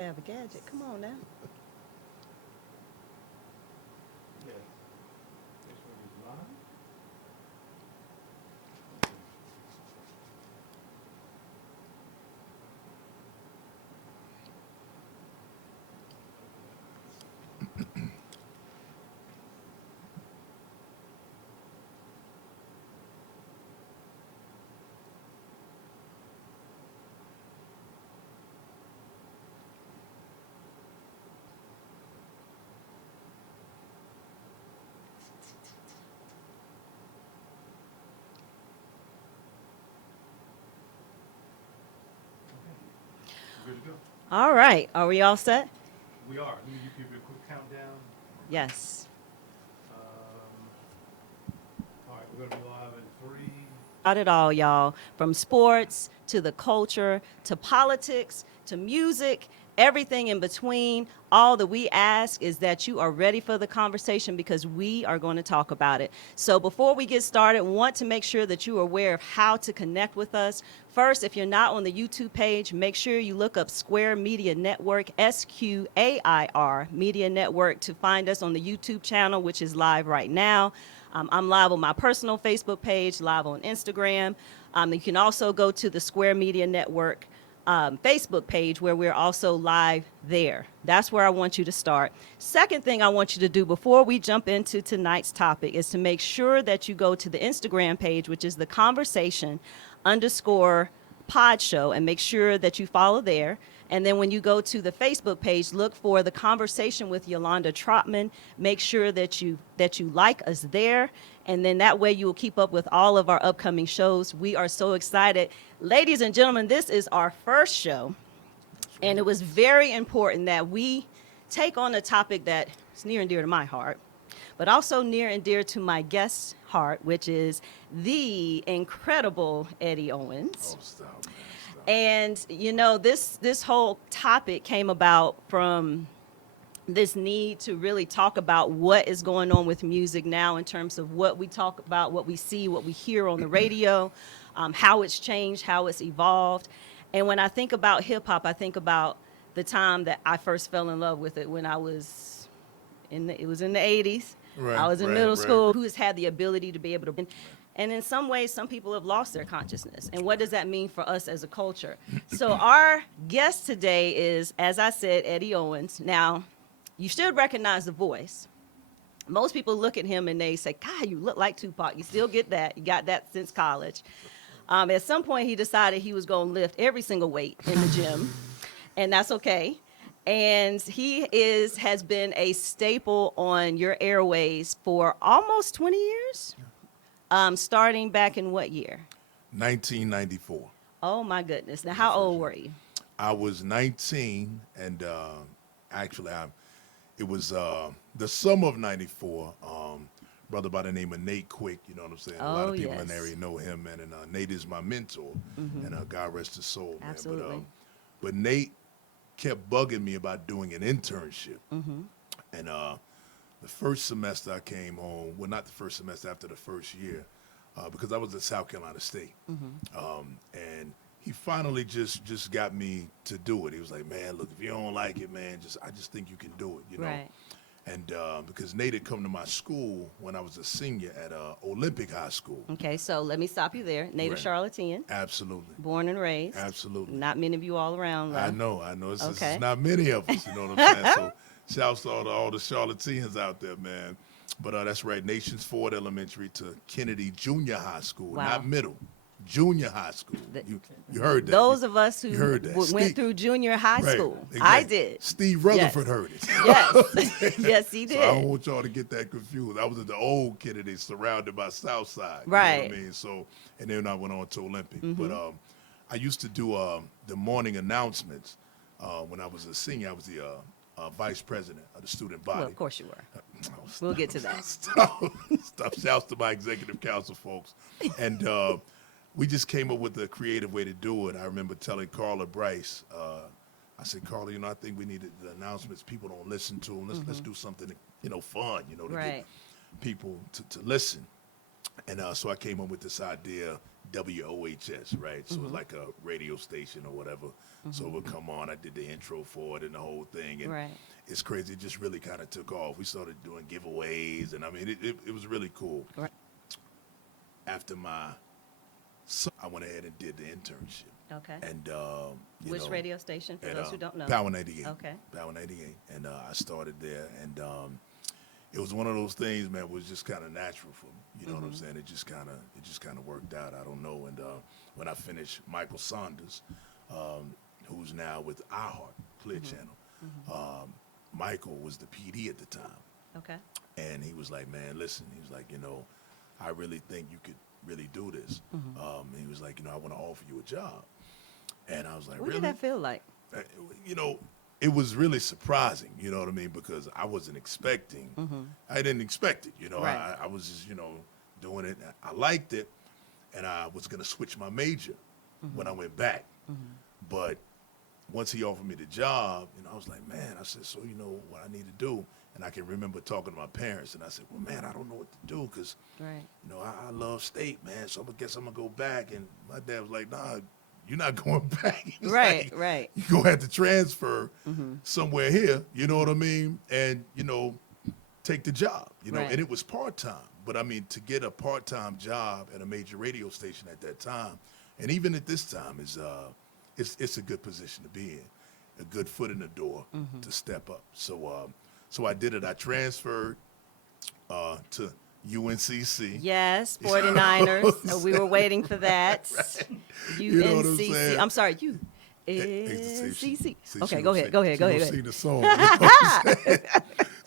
Have a gadget. Come on now. Yes. This one is live. Okay. Good to go. All right. Are we all set? We are. Let me give you a quick countdown. Yes. All right, we're gonna be live in three. About it all, y'all. From sports to the culture to politics to music, everything in between. All that we ask is that you are ready for the conversation because we are going to talk about it. So before we get started, want to make sure that you are aware of how to connect with us. First, if you're not on the YouTube page, make sure you look up Square Media Network, SQAIR Media Network, to find us on the YouTube channel, which is live right now. I'm live on my personal Facebook page, live on Instagram. You can also go to the Square Media Network Facebook page where we're also live there. That's where I want you to start. Second thing I want you to do before we jump into tonight's topic is to make sure that you go to the Instagram page, which is the conversation underscore pod show, and make sure that you follow there. And then when you go to the Facebook page, look for the conversation with Yolanda Trotman. Make sure that you like us there, and then that way you will keep up with all of our upcoming shows. We are so excited, ladies and gentlemen. This is our first show, and it was very important that we take on a topic that is near and dear to my heart, but also near and dear to my guest's heart, which is the incredible Eddie Owens. Oh, stop, man. Stop. And you know, this whole topic came about from this need to really talk about what is going on with music now in terms of what we talk about, what we see, what we hear on the radio, how it's changed, how it's evolved. And when I think about hip hop, I think about the time that I first fell in love with it when I was it was in the 80s. Right, I was in right, middle right. school. Who has had the ability to be able to, and in some ways, some people have lost their consciousness. And what does that mean for us as a culture? So our guest today is, as I said, Eddie Owens. Now, you should recognize the voice. Most people look at him and they say, God, you look like Tupac. You still get that. You got that since college. At some point, he decided he was going to lift every single weight in the gym, and that's okay. And has been a staple on your airways for almost 20 years, starting back in what year? 1994. Oh, my goodness. Now, how old were you? I was 19, and actually, it was the summer of '94. Brother by the name of Nate Quick, you know what I'm saying? A lot Oh, of people in the yes. area know him, man. And Nate is my mentor, and God rest his soul, man. Absolutely. But Nate kept bugging me about doing an internship. And the first semester I came home, well, not the first semester, after the first year, because I was at South Carolina State. And he finally just got me to do it. He was like, man, look, if you don't like it, man, I just think you can do it, you know? Right. And because Nate had come to my school when I was a senior at Olympic High School. Okay, so let me stop you there. Native Right. Charlottean, Absolutely. born and raised. Absolutely. Not many of you all around, though. I know. It's Okay. not many of us, you know what I'm saying? So shouts to all the Charlotteans out there, man. But that's right, Nations Ford Elementary to Kennedy Junior High School, Wow. not middle, junior high school. The- You heard that. Those You- of us who you heard that. went Steve- through junior high right, school, exactly. I did. Steve Rutherford Yes. heard it. Yes, yes, he So I don't did. want y'all to get that confused. I was at the old Kennedy, surrounded by Southside. You know Right. what I mean? So, and then I went on to Olympic. But I used to do the morning announcements when I was a senior. I was the vice president of the student body. Well, of course you were. Oh, We'll get to that. Stop. Shouts to my executive council folks. And we just came up with a creative way to do it. I remember telling Carla Bryce, I said, Carla, I think we need the announcements. People don't listen to them. Let's do something, fun, to Right. get people to listen. And so I came up with this idea, WOHS, right? So it's like a radio station or whatever. So it would come on. I did the intro for it and the whole thing. And Right. it's crazy. It just really kind of took off. We started doing giveaways, and I mean, it was really cool. Right. After I went ahead and did the internship. Okay. And, Which know, radio station, for at, those who don't know? Power 98. Okay. Power 98. And I started there, and it was one of those things, man, was just kind of natural for me. You know what I'm saying? It just kind of worked out. I don't know. And when I finished, Michael Saunders, who's now with iHeart, Clear Channel, Michael was the PD at the time. Okay. And he was like, man, listen, he was like, I really think you could really do this. He was like, I want to offer you a job. And I was like, What really? did that feel like? It was really surprising, you know what I mean? Because I wasn't expecting, I didn't expect it, Right. I was just, doing it. I liked it, and I was going to switch my major when I went back. But once he offered me the job, I was like, man, I said, so what I need to do? And I can remember talking to my parents, and I said, well, man, I don't know what to do because, Right. I love state, man, so I guess I'm going to go back. And my dad was like, nah, you're not going back. He was Right, like, right. You're going to have to transfer somewhere here, you know what I mean? And, take the job, Right. And it was part-time. But, I mean, to get a part-time job at a major radio station at that time, and even at this time, it's a good position to be in, a good foot in the door to step up. So I did it. I transferred to UNCC. Yes, You know what I'm 49ers. We were waiting for that. You know what I'm UNCC. saying? I'm sorry, See, UNCC. she Okay, don't go sing- ahead, go ahead, she go don't ahead. sing the song. You know what I'm saying?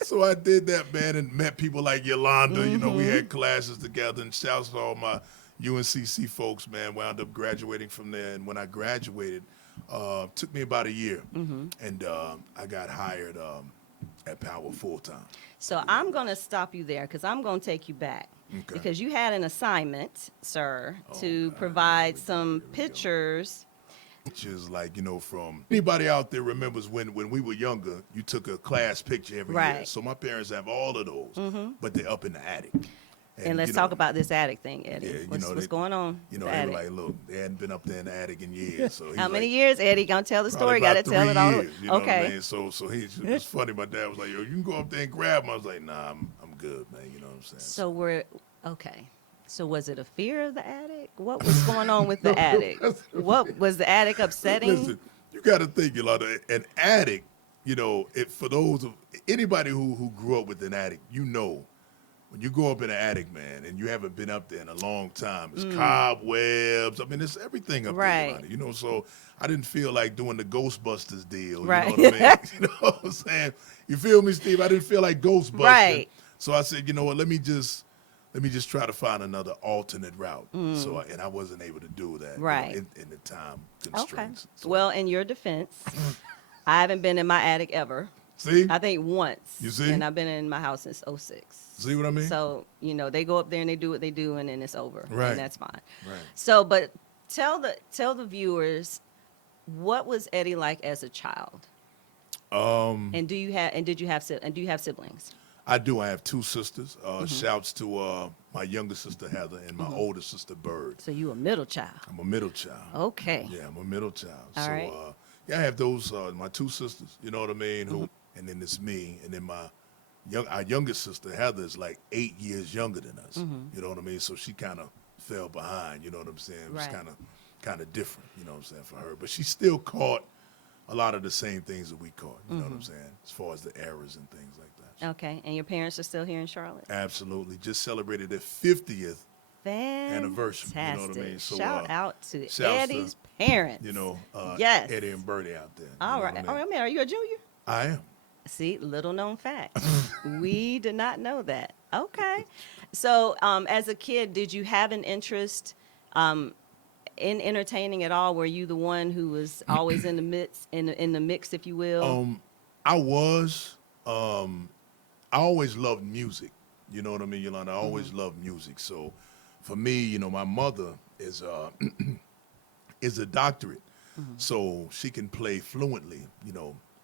So I did that, man, and met people like Yolanda. We had classes together, and shouts to all my UNCC folks, man. Wound up graduating from there, and when I graduated, took me about a year, and I got hired at Power full time. So I'm going to stop you there because I'm going to take you back. Okay. Because you had an assignment, sir, to God. provide some Here we go. pictures. Which is like, from anybody out there remembers when we were younger, you took a class picture every year. Right. So my parents have all of those, but they're up in the attic. And let's talk about this attic thing, Eddie. Yeah, What's going on? They with were the attic? like, look, they hadn't been up there in the attic in years. So How many years, Eddie? Gonna tell the story. Got to tell it all. Years, you know Okay. what I mean? So it was funny. My dad was like, yo, you can go up there and grab him. I was like, nah, I'm good, man. You know what I'm saying? So we're okay. So was it a fear of the attic? What was going on with the attic? What was the attic upsetting? Listen, you got to think, Yolanda, an attic, for those of anybody who grew up with an attic, when you go up in an attic, man, and you haven't been up there in a long time, it's cobwebs. I mean, it's everything up Right. there, Yolanda, So I didn't feel like doing the Ghostbusters deal. Right. You know what I mean? You know what I'm saying? You feel me, Steve? I didn't feel like Ghostbusters. Right. So I said, you know what? Let me just try to find another alternate route. And I wasn't able to do that. Right. In the time Okay. constraints. So, Well, in your defense, I haven't been in my attic ever. see? I think once. You see? And I've been in my house since '06. See what I mean? So, they go up there and they do what they do and then it's over. Right. And that's fine. Right. So, but tell the viewers, what was Eddie like as a child? And do you have siblings? I do. I have two sisters. Shouts to my younger sister, Heather, and my older sister, Bird. So you a middle child. I'm a middle child. Okay. Yeah, I'm a middle child. All so, right. I have those, my two sisters, you know what I mean? And then it's me. And then our youngest sister, Heather, is like 8 years younger than us. You know what I mean? So she kind of fell behind, you know what I'm saying? It was Right. kind of different, you know what I'm saying, for her. But she still caught a lot of the same things that we caught, you know what I'm saying, as far as the errors and things like that. Okay. And your parents are still here in Charlotte? Absolutely. Just celebrated their 50th, Fantastic. Anniversary, you know what I mean? So, Shout out to shouts to, Eddie's parents. Yes. Eddie and Bertie out there. All you know right. what All right, man, are you a junior? I am. See, little known fact. We did not know that. Okay. So, as a kid, did you have an interest in entertaining at all? Were you the one who was always in the mix, if you will? I was. I always loved music. You know what I mean, Yolanda? I always loved music. So, for me, my mother is is a doctorate, so she can play fluently.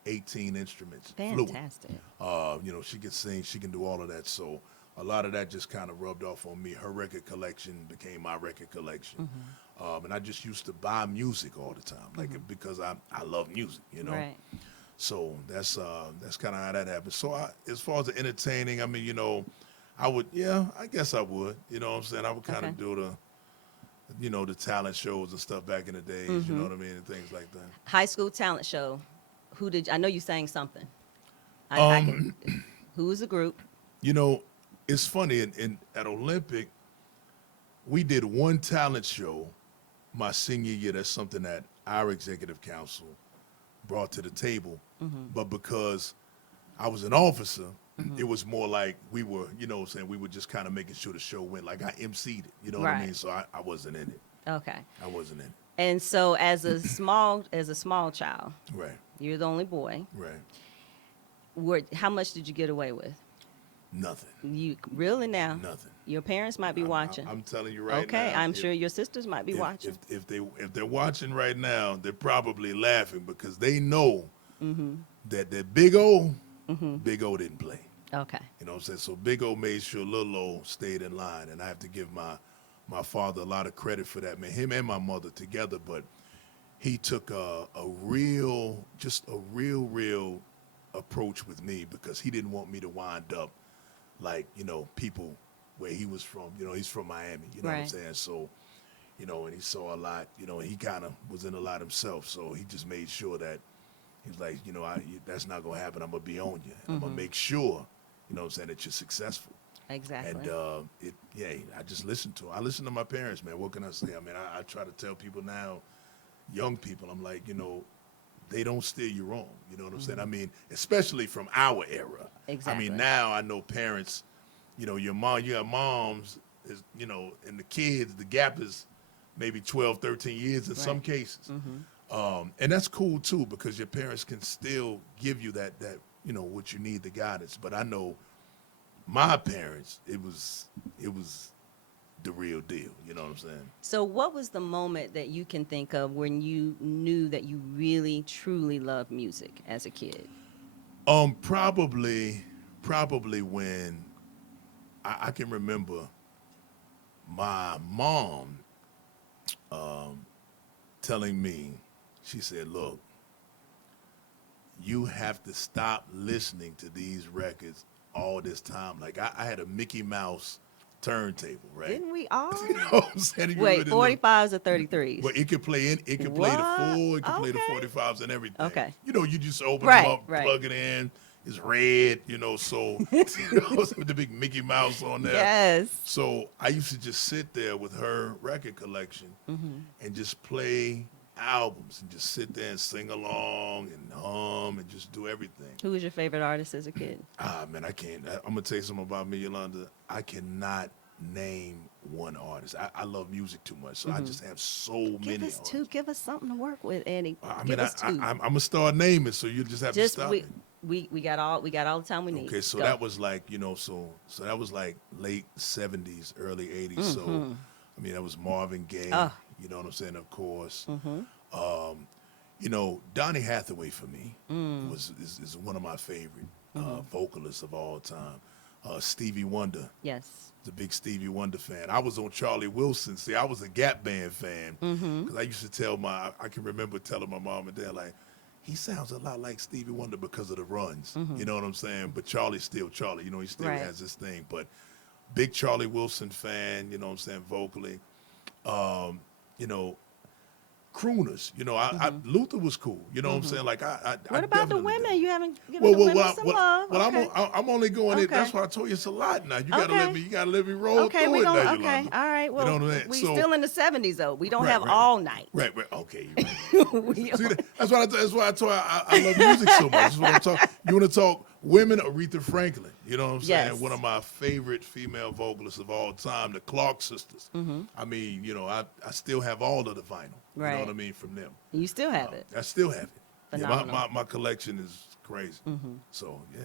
18 instruments. Fantastic. Fluent. She can sing. She can do all of that. So, a lot of that just kind of rubbed off on me. Her record collection became my record collection. And I just used to buy music all the time, like because I love music, you know. Right. So that's kind of how that happened. So as far as the entertaining, I mean, you know, I guess I would. You know what I'm saying? I would kind of do the talent shows and stuff back in the days, you know what I mean, and things like that. High school talent show. I know you sang something. I can, who was the group? You know, it's funny, at Olympic, we did one talent show my senior year. That's something that our executive council brought to the table. But because I was an officer, it was more like we were, you know what I'm saying, we were just kind of making sure the show went. Like I emceed it, you know what I mean? So I wasn't in it. Okay. I wasn't in it. And so as a small child, Right, you're the only boy. right. How much did you get away with? Nothing. You really now? Nothing. Your parents might be watching. I'm telling you right now. Okay, I'm sure your sisters might be watching. If they're watching right now, they're probably laughing because they know that Big O didn't play. Okay. You know what I'm saying? So Big O made sure Little O stayed in line, and I have to give my father a lot of credit for that, man. Him and my mother together, but he took a real approach with me because he didn't want me to wind up like, you know, people where he was from. You know, he's from Miami, you know what I'm Right. saying? So, you know, and he saw a lot, you know, and he kind of was in a lot himself. So he just made sure that he was like, you know, that's not going to happen. I'm going to be on you. And I'm going to make sure, you know what I'm saying, that you're successful. Exactly. And, I just listened to him. I listened to my parents, man. What can I say? I mean, I try to tell people now, young people, I'm like, you know, they don't steer you wrong. You know what I'm saying? I mean, especially from our era. Exactly. I mean, now I know parents, you know, you have moms, is, you know, and the kids, the gap is maybe 12, 13 years in some cases. And that's cool too, because your parents can still give you that, you know, what you need, the guidance. But I know my parents, it was the real deal. You know what I'm saying? So what was the moment that you can think of when you knew that you really, truly loved music as a kid? Probably when I can remember my mom telling me, she said, look, you have to stop listening to these records all this time. Like I had a Mickey Mouse turntable, right? Didn't we all? You know what I'm saying? Wait, 45s or 33s? But it could play the full, it could play the Okay. 45s and everything. Okay. You know, you just open Right, them up, right. plug it in, it's red, you know, so you know, with the big Mickey Mouse on there. Yes. So I used to just sit there with her record collection and just play albums and just sit there and sing along and hum and just do everything. Who was your favorite artist as a kid? Man, I can't. I'm going to tell you something about me, Yolanda. I cannot name one artist. I love music too much, so I just have so many Give us artists. two. Give us something to work with, Eddie. I Give mean, us two. I'm going to start naming, so you just have to stop me. we got all the time we need. Okay, so Go. that was like, you know, so that was like late 70s, early 80s. So, I mean, that was Marvin Gaye, you know what I'm saying, of course. You know, Donny Hathaway for me is one of my favorite vocalists of all time. Stevie Wonder. Yes. The big Stevie Wonder fan. I was on Charlie Wilson. See, I was a Gap Band fan because I used to tell I can remember telling my mom and dad, like, he sounds a lot like Stevie Wonder because of the runs. You know what I'm saying? But Charlie's still Charlie. You know, he still Right. has this thing. But big Charlie Wilson fan, you know what I'm saying, vocally. You know, crooners. You know, Luther was cool. You know what I'm saying? Like What about the women? You haven't given Well, the women some love. well, Okay. I'm only going. Okay. That's why I told you it's a lot now. You gotta let Okay. me. You gotta let me roll Okay, through we it gonna. now, Okay, Yolanda. all right. Well, You know what I'm saying? we So- still in the 70s though. We don't Right, have right. all night. Right. Okay. You're right. We- See, that's why I told you I love music so much. That's what I'm talking. You want to talk women? Aretha Franklin. You know what I'm saying? Yes. One of my favorite female vocalists of all time, the Clark sisters. I mean, you know, I still have all of the vinyl. You know Right. what I mean from them. You still have it. I still have it. Yeah, Phenomenal. my collection is crazy. So yeah.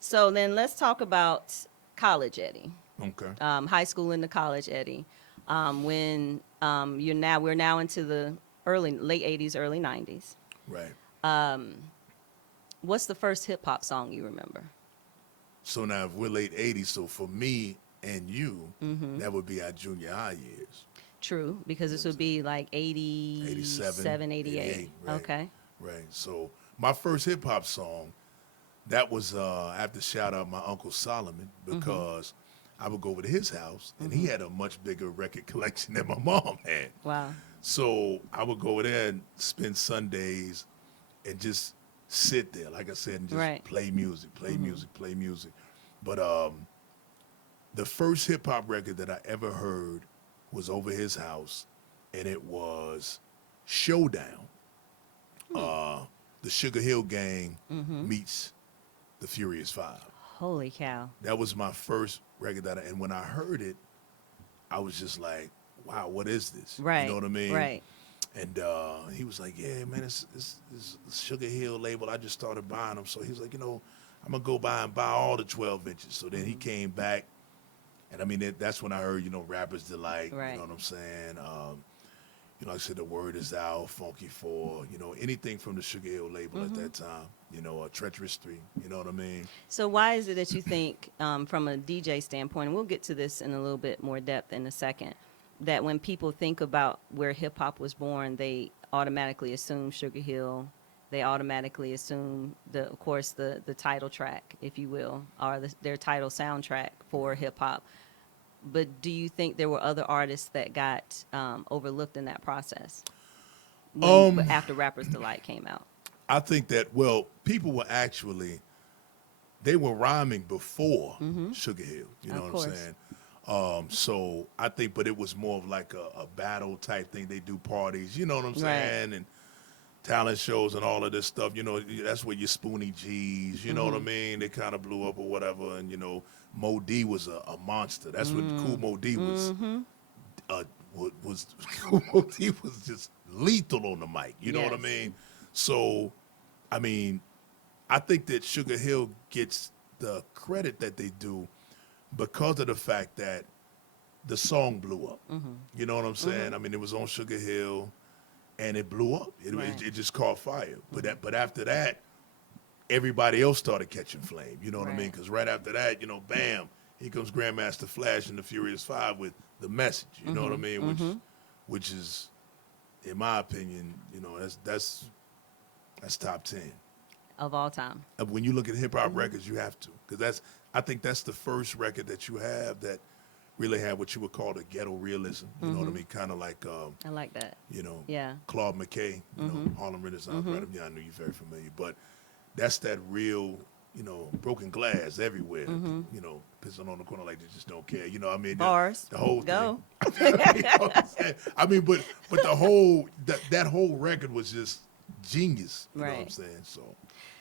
So then let's talk about college, Eddie. Okay. High school into college, Eddie. When we're now into the late 80s, early 90s. Right. What's the first hip hop song you remember? So now if we're late 80s, so for me and you, that would be our junior high years. True, because this would be like 87, 88. right. Okay. Right. So my first hip hop song, that was I have to shout out my Uncle Solomon because I would go over to his house and he had a much bigger record collection than my mom had. Wow. So I would go over there and spend Sundays and just sit there, like I said, and just Right. play music, play music, play music. But the first hip hop record that I ever heard was over his house, and it was Showdown. The Sugar Hill Gang meets the Furious Five. Holy cow. That was my first record and when I heard it, I was just like, wow, what is this? Right. You know what I mean? Right. And he was like, yeah, man, it's Sugar Hill label. I just started buying them. So he was like, I'm going to go buy all the 12 inches. So then he came back. And I mean, that's when I heard, Rapper's Delight. Right. You know what I'm saying? Like I said, The Word Is Out, Funky 4, anything from the Sugar Hill label at that time. Treacherous 3, you know what I mean? So why is it that you think, from a DJ standpoint, and we'll get to this in a little bit more depth in a second, that when people think about where hip hop was born, they automatically assume Sugar Hill, they automatically assume of course, the title track, if you will, or their title soundtrack for hip hop. But do you think there were other artists that got overlooked in that process after Rapper's Delight came out? I think that, people were actually, they were rhyming before Sugar Hill, you know Of what I'm course. saying? So I think, but it was more of like a battle type thing. They do parties, you know what I'm Right. saying? And talent shows and all of this stuff, that's where your Spoonie G's, you know what I mean? They kind of blew up or whatever. And, Mo D was a monster. That's what Cool Mo D was. Cool Mo D was just lethal on the mic, you know what I Yes. mean? So, I mean, I think that Sugar Hill gets the credit that they do because of the fact that the song blew up. You know what I'm saying? I mean, it was on Sugar Hill, and it blew up. Right. It just caught fire. But after that, everybody else started catching flame. You know what I mean? Right. Because right after that, bam, here comes Grandmaster Flash and the Furious Five with The Message. You know what I mean? Which is, in my opinion, that's top 10. Of all time. When you look at hip hop records, you have to, because I think that's the first record that you have that really had what you would call the ghetto realism. You know what I mean? Kind of like, I like that. Yeah. Claude McKay, Harlem Renaissance. Right? Yeah, I knew you're very familiar, but that's that real, broken glass everywhere. Pissing on the corner like they just don't care. You know what I mean? Bars. The whole Go. thing. You know what I'm saying? I mean, but the whole that whole record was just genius. You know what I'm Right. saying?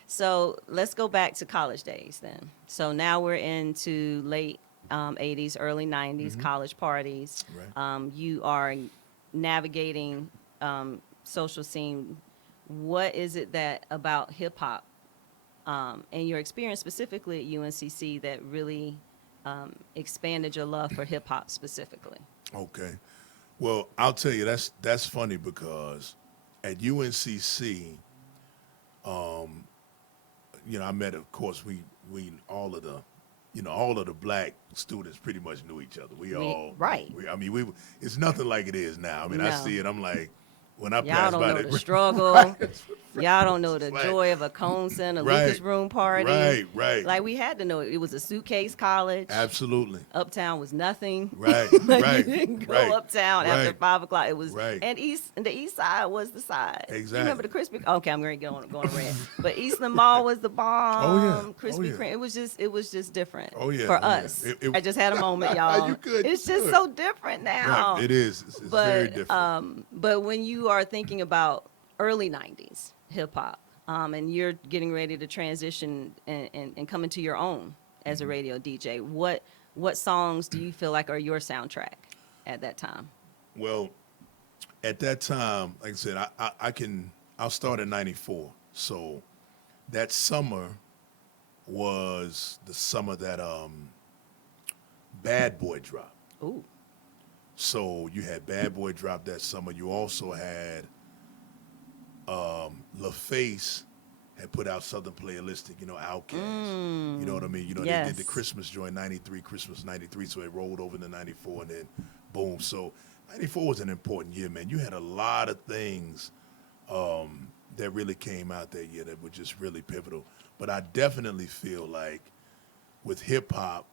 So let's go back to college days then. So now we're into late 80s, early 90s, college parties. Right. You are navigating social scene. What is it that about hip hop and your experience specifically at UNCC that really expanded your love for hip hop specifically? Okay. Well, I'll tell you, that's funny because at UNCC, I met, of course, we all of the black students pretty much knew each other. Right. It's nothing like it is now. I mean, I No. see it, I'm like, when I Y'all pass don't by know that, the struggle. Right. Y'all don't know the It's like- joy of a cone center, a Right. Lucas Room party. Right. Like we had to know it was a suitcase college. Absolutely. Uptown was nothing. Right, Like right, you didn't go right, uptown after right. 5 o'clock. It was Right. and the east side was the side. Exactly. You remember the Krispy? Okay, I'm going to go on a rant. But Eastland Mall was the bomb. Oh, yeah. Krispy Oh, yeah. Kreme. It was just different. Oh, yeah. For Oh, yeah. us. It- I just had a moment, y'all. You good, It's you just good. so different now. Right. It is. It's very different. But when you are thinking about early 90s hip hop, and you're getting ready to transition and come into your own as a radio DJ, what songs do you feel like are your soundtrack at that time? Well, at that time, like I said, I'll start in 94. So that summer was the summer that Bad Boy dropped. Ooh. So you had Bad Boy drop that summer. You also had LaFace had put out Southern Playalistic, Outkast. You know what I mean? They did the Yes. Christmas joint, 93, Christmas 93, so it rolled over into 94, and then boom. So 94 was an important year, man. You had a lot of things that really came out that year that were just really pivotal. But I definitely feel like with hip-hop,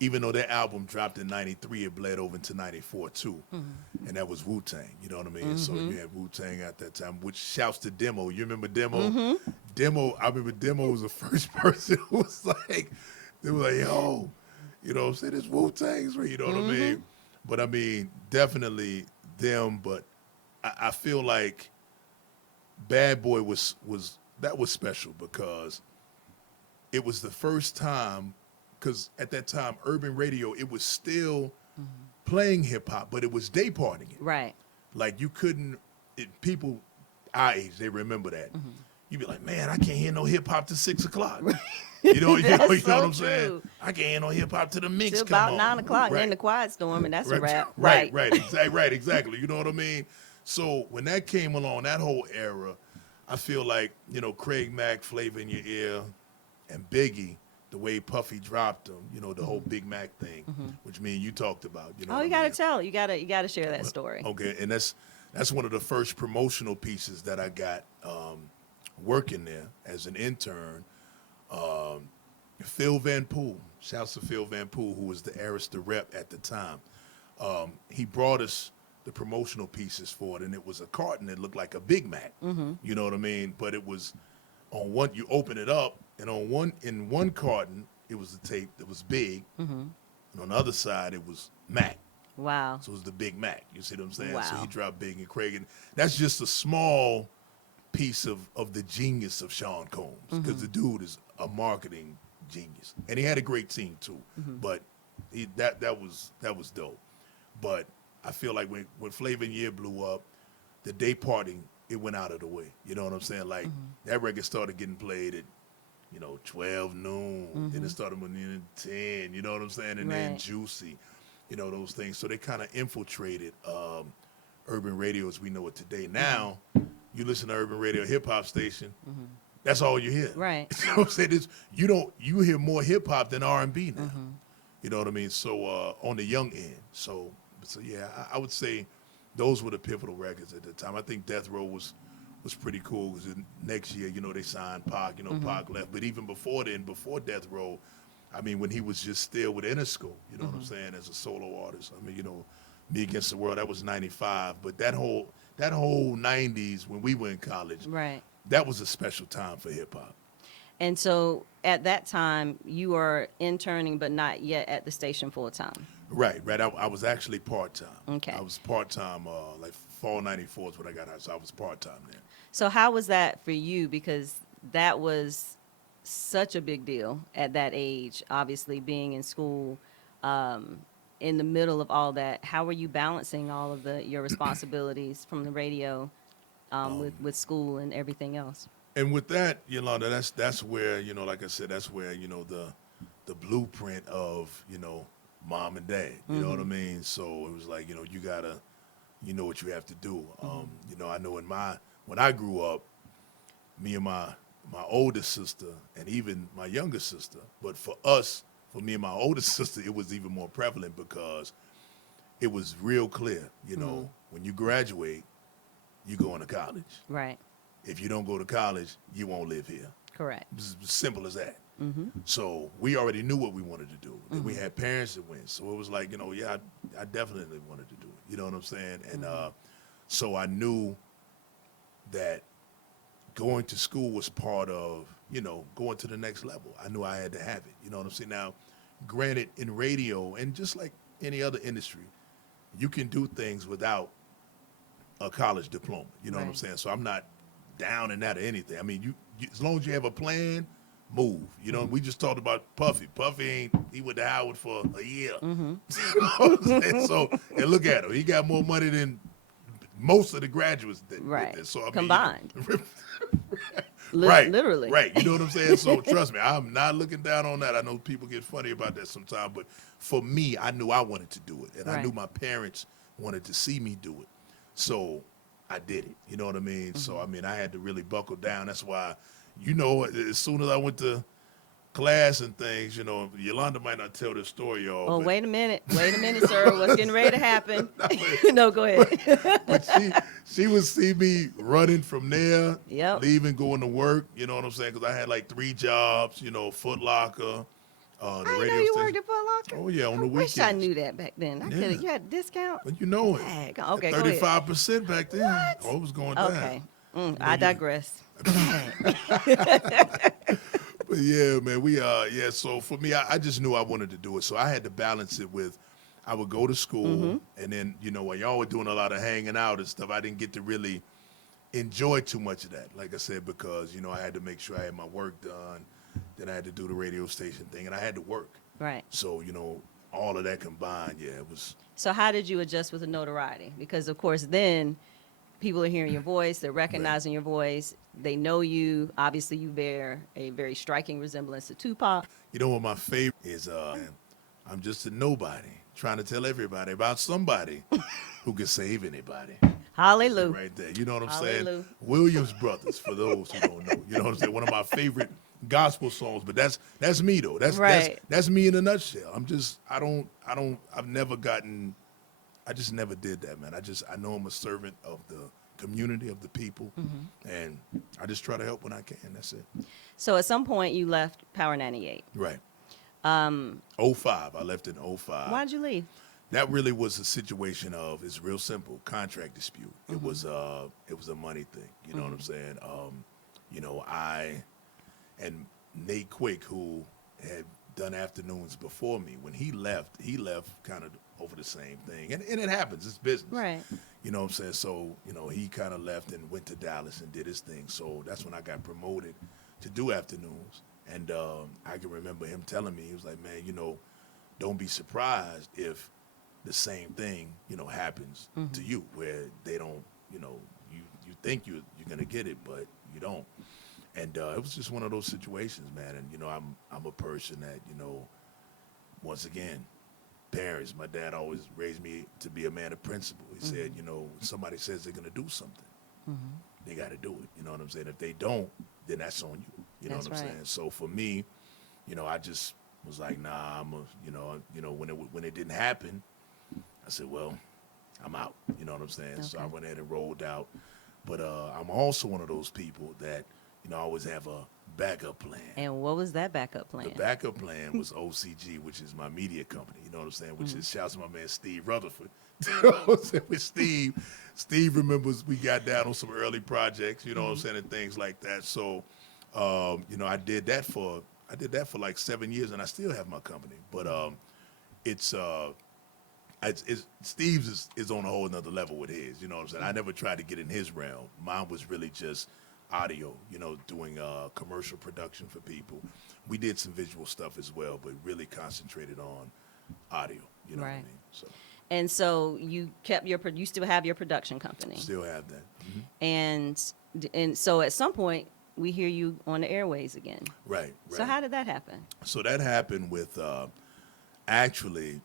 even though that album dropped in 93, it bled over into 94 too. And that was Wu-Tang, you know what I mean? So you had Wu-Tang at that time, which shouts to Demo. You remember Demo? I remember Demo was the first person who was like, they were like, yo, you know what I'm saying? It's Wu-Tang's, you know what I mean? But I mean, definitely them, but I feel like Bad Boy was special because it was the first time, because at that time, urban radio, it was still playing hip hop, but it was day partying it. Right. Like you couldn't, people our age, they remember that. You'd be like, man, I can't hear no hip hop till 6 o'clock. You know That's what so I'm saying? true. I can't hear no hip hop till the mix Till come about on. 9 o'clock, Right. then the quiet storm, and that's a wrap. Right, exactly. You know what I mean? So when that came along, that whole era, I feel like, Craig Mack, Flavor in Your Ear, and Biggie, the way Puffy dropped them, the whole Big Mac thing, which me and you talked about. You know Oh, what you I gotta mean? tell. You gotta share that story. Okay, and that's one of the first promotional pieces that I got working there as an intern. Phil Van Poole, shouts to Phil Van Poole, who was the Arista rep at the time. He brought us the promotional pieces for it, and it was a carton that looked like a Big Mac. You know what I mean? But it was on one. You open it up, and in one carton it was the tape that was big, and on the other side it was Mac. Wow. So it was the Big Mac. You see what I'm saying? Wow. So he dropped Big and Craig, and that's just a small piece of the genius of Sean Combs, because the dude is a marketing genius, and he had a great team too. But that was dope. But I feel like when Flavor in Your Ear blew up, the day partying, it went out of the way. You know what I'm saying? Like that record started getting played at 12 noon. Then it started at 10. You know what I'm saying? And then Right. Juicy, those things. So they kind of infiltrated urban radio as we know it today. Now, you listen to urban radio hip hop station. That's all you hear. Right. You know what I'm saying? You hear more hip hop than R&B now. You know what I mean? So on the young end. So yeah, I would say those were the pivotal records at the time. I think Death Row was pretty cool because next year, they signed Pac. Pac left. But even before then, before Death Row, I mean, when he was just still with Interscope, you know what I'm saying, as a solo artist. I mean, Me Against the World, that was 95. But that whole 90s when we were in college, Right. that was a special time for hip hop. And so at that time, you were interning, but not yet at the station full time. Right. I was actually part-time. Okay. I was part-time, like fall 94 is when I got out, so I was part-time then. So how was that for you? Because that was such a big deal at that age, obviously being in school, in the middle of all that. How were you balancing all of your responsibilities from the radio with school and everything else? And with that, Yolanda, that's where, like I said, that's where, the blueprint of, mom and dad, you know what I mean? So it was like, you gotta, what you have to do. I know when I grew up, me and my oldest sister and even my younger sister, but for me and my oldest sister, it was even more prevalent because it was real clear, when you graduate, you going to college. Right. If you don't go to college, you won't live here. Correct. It's as simple as that. So we already knew what we wanted to do. And we had parents that went. So it was like, yeah, I definitely wanted to do it. You know what I'm saying? And so I knew that going to school was part of, going to the next level. I knew I had to have it. You know what I'm saying? Now, granted, in radio, and just like any other industry, you can do things without a college diploma. You know what I'm Right. saying? So I'm not down in that or anything. I mean, you as long as you have a plan, move. We just talked about Puffy. He went to Howard for a year. You know what I'm saying? So, and look at him. He got more money than most of the graduates did. Right. So, I mean, Combined. Right. Literally. Right. You know what I'm saying? So trust me, I'm not looking down on that. I know people get funny about that sometimes, but for me, I knew I wanted to do it. And I Right. knew my parents wanted to see me do it. So I did it. You know what I mean? So I mean, I had to really buckle down. That's why, you know, as soon as I went to class and things, you know, Yolanda might not tell this story, y'all. Oh, but, wait a minute, sir. What's getting ready to happen? No, go ahead. but she would see me running from there, Yep. leaving, going to work. You know what I'm saying? Because I had like 3 jobs. You know, Foot Locker, the I didn't know radio you station. worked at Foot Locker. Oh yeah, on the I wish weekends. I knew that back then. I Yeah. could have. You had a discount. But you know it. Dang. Okay, go ahead. 35% back then. What? Oh, it was going down. Okay. you- I digress. But yeah, man, yeah. So for me, I just knew I wanted to do it. So I had to balance it with, I would go to school, and then, you know, while y'all were doing a lot of hanging out and stuff, I didn't get to really enjoy too much of that. Like I said, because, you know, I had to make sure I had my work done. Then I had to do the radio station thing, and I had to work. Right. So, you know, all of that combined, yeah, it was. So how did you adjust with the notoriety? Because of course then people are hearing your voice, they're recognizing your voice, they know you. Obviously you bear a very striking resemblance to Tupac. You know what my favorite is? I'm just a nobody trying to tell everybody about somebody who can save anybody. Hallelujah. Right there. You know what I'm saying? Hallelujah. Williams Brothers, for those who don't know. You know what I'm saying? One of my favorite gospel songs, but that's me though. Right. That's me in a nutshell. I just never did that, man. I know I'm a servant of the community, of the people, and I just try to help when I can. That's it. So at some point you left Power 98. Right. 05. I left in 05. Why did you leave? That really was a situation of, it's real simple, contract dispute. It was a money thing. You know what I'm saying? You know, I and Nate Quick, who had done afternoons before me, when he left kind of over the same thing. And it happens, it's business. Right. You know what I'm saying? So, you know, he kind of left and went to Dallas and did his thing. So that's when I got promoted to do afternoons. And I can remember him telling me, he was like, man, you know, don't be surprised if the same thing, you know, happens to you, where they don't, you know, you think you're going to get it, but you don't. And it was just one of those situations, man. And, you know, I'm a person that, you know, once again, parents, my dad always raised me to be a man of principle. He said, you know, when somebody says they're going to do something, they got to do it. You know what I'm saying? If they don't, then that's on you. You know That's what I'm right. saying? So for me, you know, I just was like, nah, you know, when it didn't happen, I said, well, I'm out. You know what I'm saying? So I Okay. went ahead and rolled out. But I'm also one of those people that, you know, I always have a backup plan. And what was that backup plan? The backup plan was OCG, which is my media company. You know what I'm saying? Which is, shouts to my man Steve Rutherford. You know what I'm saying? With Steve remembers we got down on some early projects. You know what I'm saying, and things like that. So, you know, I did that for like 7 years, and I still have my company. But it's Steve's is on a whole nother level with his. You know what I'm saying? I never tried to get in his realm. Mine was really just audio, you know, doing commercial production for people. We did some visual stuff as well, but really concentrated on audio. You know what I Right. mean? So And so you kept you still have your production company. still have that. And so at some point we hear you on the airways again. Right. So how did that happen? So that happened with actually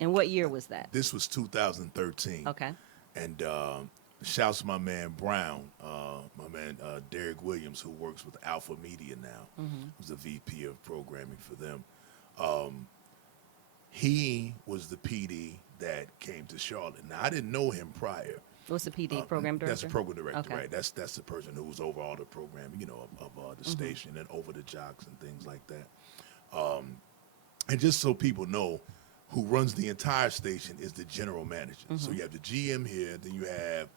And what year was that? this was 2013. Okay. And shouts to my man Brown, my man Derek Williams, who works with Alpha Media now, who's the VP of programming for them. He was the PD that came to Charlotte. Now, I didn't know him prior. What's the PD program director? That's the program director, Okay. right? That's the person who was over all the programming, you know, of the station and over the jocks and things like that. And just so people know, who runs the entire station is the general manager. So you have the GM here, then you have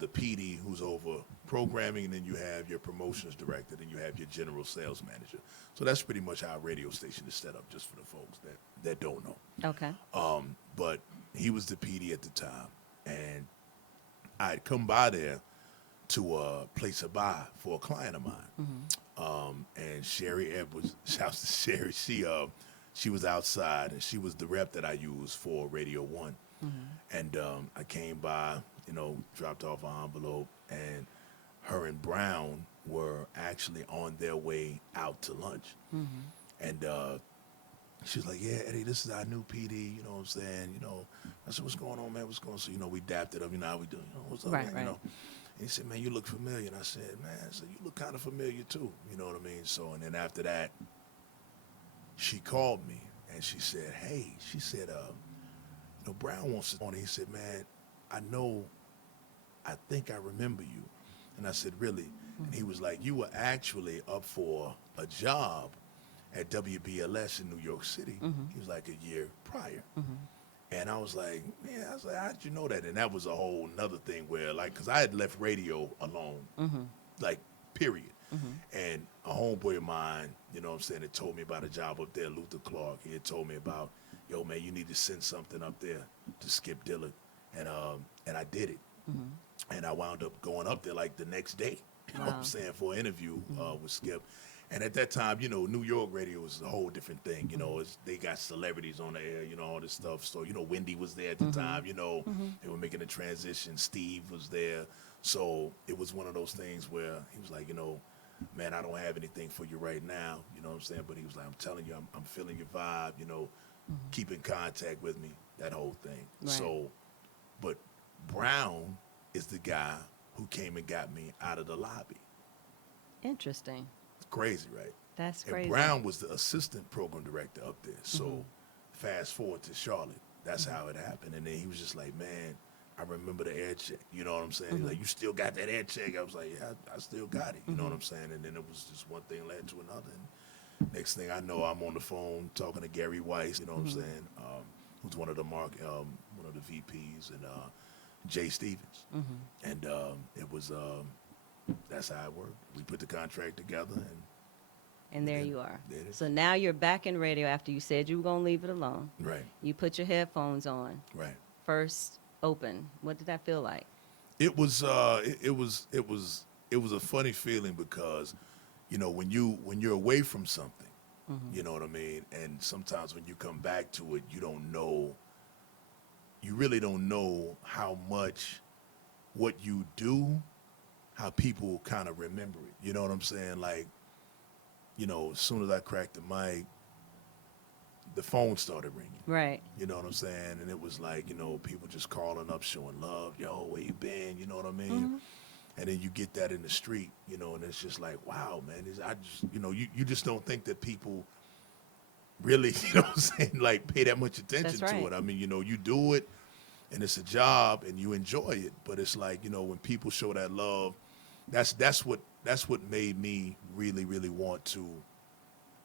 the PD who's over programming, and then you have your promotions director, then you have your general sales manager. So that's pretty much how a radio station is set up, just for the folks that don't know. Okay. But he was the PD at the time, and I'd come by there to place a buy for a client of mine. And Sherry Edwards, shouts to Sherry, she was outside, and she was the rep that I used for Radio 1. And I came by, you know, dropped off an envelope, and her and Brown were actually on their way out to lunch. And She was like, yeah, Eddie, this is our new PD, you know what I'm saying? You know, I said, what's going on, man? What's going on? So, you know, we dapped it up, you know how we do. You know, what's up, Right, man? right. You know. And he said, man, you look familiar. And I said, man, you look kind of familiar too. You know what I mean? So, and then after that, she called me and she said, hey, she said, you know, Brown wants to on. He said, man, I think I remember you. And I said, really? And he was like, you were actually up for a job at WBLS in New York City. He was like a year prior. And I was like, yeah, I was like, how'd you know that? And that was a whole nother thing where, like, because I had left radio alone, like, period. And a homeboy of mine, you know what I'm saying, had told me about a job up there, Luther Clark. He had told me about, yo, man, you need to send something up there to Skip Dillard. And I did it. And I wound up going up there, like, the next day, you know what I'm saying, for an interview with Skip. And at that time, you know, New York radio was a whole different thing. You know, they got celebrities on the air, you know, all this stuff. So, you know, Wendy was there at the time, you know, they were making the transition. Steve was there. So it was one of those things where he was like, you know, man, I don't have anything for you right now. You know what I'm saying? But he was like, I'm telling you, I'm feeling your vibe, you know, keep in contact with me, that whole thing. Right. So, but Brown is the guy who came and got me out of the lobby. Interesting. Crazy, right? That's And crazy. Brown was the assistant program director up there. So fast forward to Charlotte. That's how it happened. And then he was just like, man, I remember the air check. You know what I'm saying? He's like, you still got that air check? I was like, yeah, I still got it. You know what I'm saying? And then it was just one thing led to another. And next thing I know, I'm on the phone talking to Gary Weiss, you know what I'm saying? Who's one of the one of the VPs, and Jay Stevens. And it was that's how it worked. We put the contract together, And there did you it. are. Did it. So now you're back in radio after you said you were going to leave it alone. right, You put your headphones on. right. First open. What did that feel like? It was it was a funny feeling because, you know, when you're away from something, you know what I mean, and sometimes when you come back to it, you really don't know how much what you do, how people kind of remember it. You know what I'm saying? Like, you know, as soon as I cracked the mic, the phone started ringing. Right. You know what I'm saying? And it was like, you know, people just calling up, showing love. Yo, where you been? You know what I mean? And then you get that in the street, you know, and it's just like, wow, man. You just don't think that people really, you know what I'm saying, like pay that much attention That's to right. it. I mean, you know, you do it and it's a job and you enjoy it. But it's like, you know, when people show that love, that's what made me really, really want to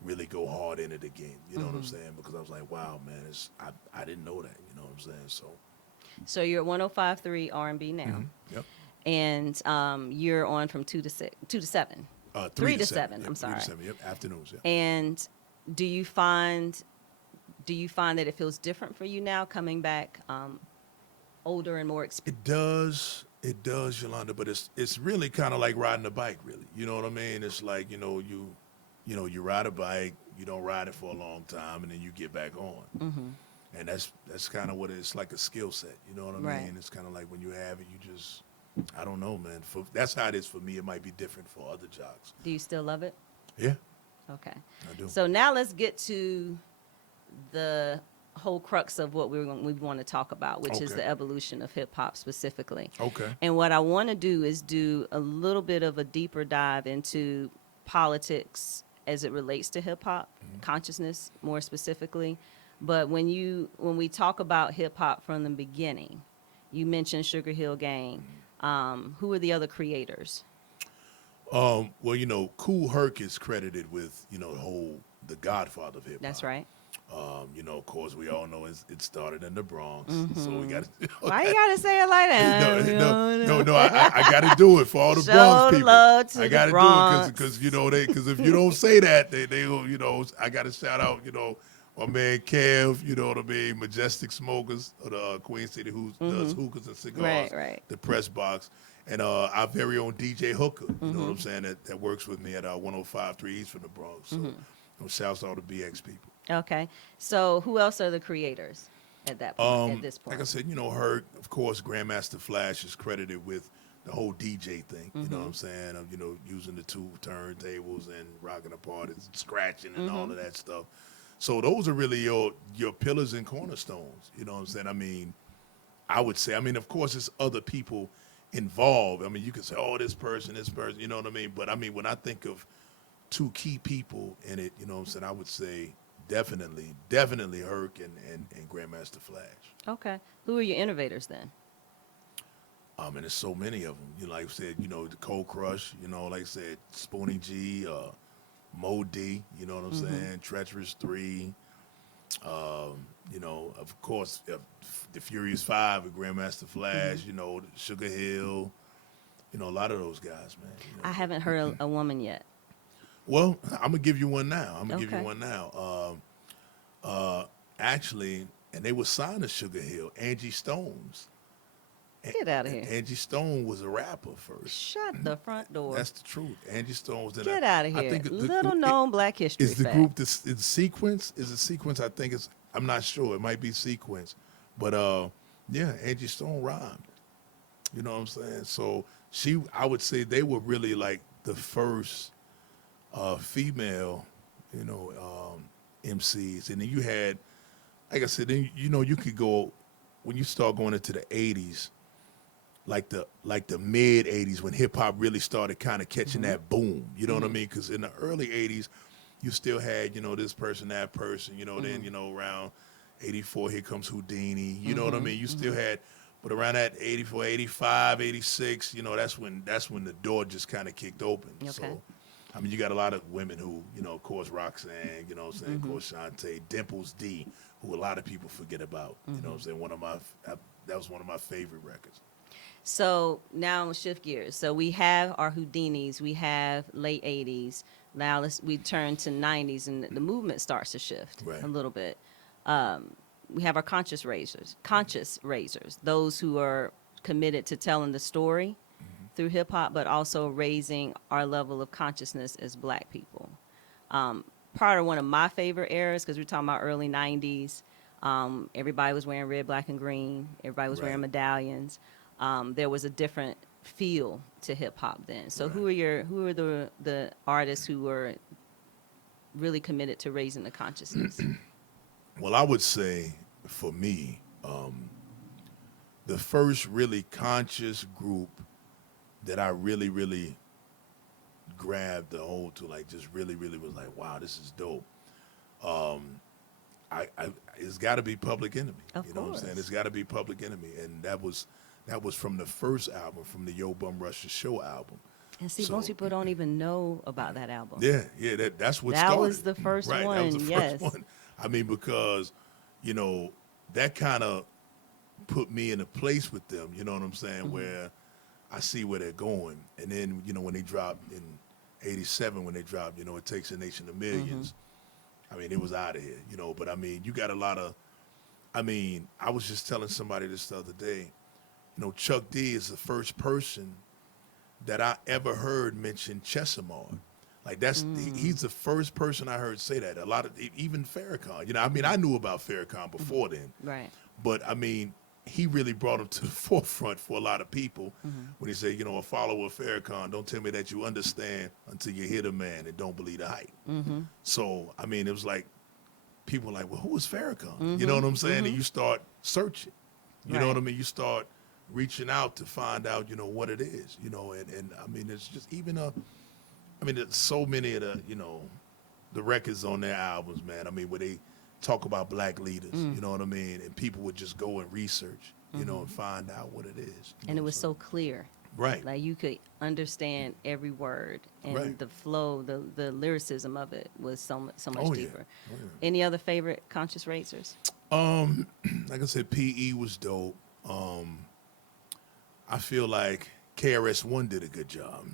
really go hard in it again. You know what I'm saying? Because I was like, wow, man, I didn't know that. You know what I'm saying? So you're at 105.3 R&B now. Yep. And you're on from 2 to 7. 3 to 7, Yep, I'm 3 sorry. to 7. Yep. Afternoons. Yep. And do you find that it feels different for you now coming back older and more experienced? It does, Yolanda. But it's really kind of like riding a bike. Really, you know what I mean? It's like, you know, you ride a bike, you don't ride it for a long time, and then you get back on. And that's kind of what it's like, a skill set. You know what I Right. mean? It's kind of like when you have it, you just, I don't know, man. That's how it is for me. It might be different for other jocks. Do you still love it? Yeah, Okay. I do. So now let's get to the whole crux of what we want to talk about, which is Okay. the evolution of hip hop specifically. Okay. And what I want to do is do a little bit of a deeper dive into politics as it relates to hip hop, consciousness more specifically. But when we talk about hip hop from the beginning, you mentioned Sugar Hill Gang. Who are the other creators? Well, you know, Kool Herc is credited with, you know, the godfather of hip hop. That's right. You know, of course, we all know it started in the Bronx, so we got to. Why you gotta say it like that? No. I got to do it for all the Show Bronx people. love to I the got to do Bronx. it because you know because if you don't say that, they you know, I got to shout out, you know, my man Kev, you know what I mean, Majestic Smokers of the Queen City, who does hookahs and cigars, Right. the Press Box, and our very own DJ Hooker, you know what I'm saying, that works with me at 105.3 East from the Bronx. So, you know, shouts out to BX people. Okay. So who else are the creators at that point? At this point, Like I said, you know, Herc, of course, Grandmaster Flash is credited with the whole DJ thing. You know what I'm saying? You know, using the two turntables and rocking apart and scratching and all of that stuff. So those are really your pillars and cornerstones. You know what I'm saying? I mean, I would say, I mean, of course, there's other people involved. I mean, you can say, oh, this person, you know what I mean? But I mean, when I think of two key people in it, you know what I'm saying, I would say definitely Herc and Grandmaster Flash. Okay. Who are your innovators then? And there's so many of them. You know, like I said, you know, the Cold Crush, you know, like I said, Spoonie G, Mo D, you know what I'm saying? Treacherous 3, you know, of course, the Furious 5 with Grandmaster Flash, you know, Sugar Hill, you know, a lot of those guys, man. You know. I haven't heard a woman yet. Well, I'm gonna give you one now. Give you Okay. one now. Actually, and they were signed to Sugar Hill. Angie Stones. Get out of here. Angie Stone was a rapper first. Shut the front door. That's the truth. Angie Stone was in. Get out of I here. think Little known Black history is the fact. group. Is Sequence? Is it Sequence? I think it's. I'm not sure. It might be Sequence, but yeah, Angie Stone rhymed. You know what I'm saying? So I would say they were really like the first female, you know, MCs, and then you had, like I said, then you know you could go when you start going into the '80s. Like the mid '80s when hip hop really started kind of catching that boom, you know what I mean? Because in the early '80s, you still had, you know, this person, that person, you know. Then, you know, around '84, here comes Houdini, you know what I mean? You still had, but around that '84, '85, '86, you know, that's when the door just kind of kicked open. Okay. So, I mean, you got a lot of women who, you know, of course Roxanne, you know what I'm saying, of course Shantae, Dimples D, who a lot of people forget about, you know what I'm saying? That was one of my favorite records. So now shift gears. So we have our Houdinis, we have late 80s. Now we turn to 90s and the movement starts to shift a little bit. We have our conscious raisers, those who are committed to telling the story through hip hop, but also raising our level of consciousness as Black people. Part of one of my favorite eras, because we're talking about early 90s, everybody was wearing red, black, and green. Everybody was wearing medallions. There was a different feel to hip hop then. So who are the artists who were really committed to raising the consciousness? Well, I would say for me, the first really conscious group that I really grabbed the hold to, like just really was like, wow, this is dope. It's got to be Public Enemy. Of you know course. what I'm saying? It's got to be Public Enemy, and that was from the first album, from the Yo Bum Russia Show album. And see, most people don't even know about that album. Yeah, that's what that started. was the first right, one. That was the yes. first one. I mean, because you know that kind of put me in a place with them. You know what I'm saying? Where I see where they're going, and then you know when they dropped in '87, when they dropped, you know, It Takes a Nation of Millions. I mean, it was out of here. You know, but I mean, you got a lot of. I mean, I was just telling somebody this the other day. You know, Chuck D is the first person that I ever heard mention Chesimard. Like he's the first person I heard say that. A lot of even Farrakhan. You know, I mean, I knew about Farrakhan before then, Right. but I mean, he really brought him to the forefront for a lot of people when he said, you know, a follower of Farrakhan, don't tell me that you understand until you hear the man and don't believe the hype. So I mean, it was like people were like, well, who is Farrakhan? You know what I'm saying? And you start searching. You know what I mean? You start reaching out to find out, you know, what it is, you know, and I mean, it's just even there's so many of the, you know, the records on their albums, man. I mean, where they talk about Black leaders, you know what I mean? And people would just go and research, you know, and find out what it is. And it was so clear. Right. Like you could understand every word, and Right. the flow, the lyricism of it was so much Oh, deeper. yeah. Any other favorite conscious raisers? Like I said, PE was dope. I feel like KRS-One did a good job.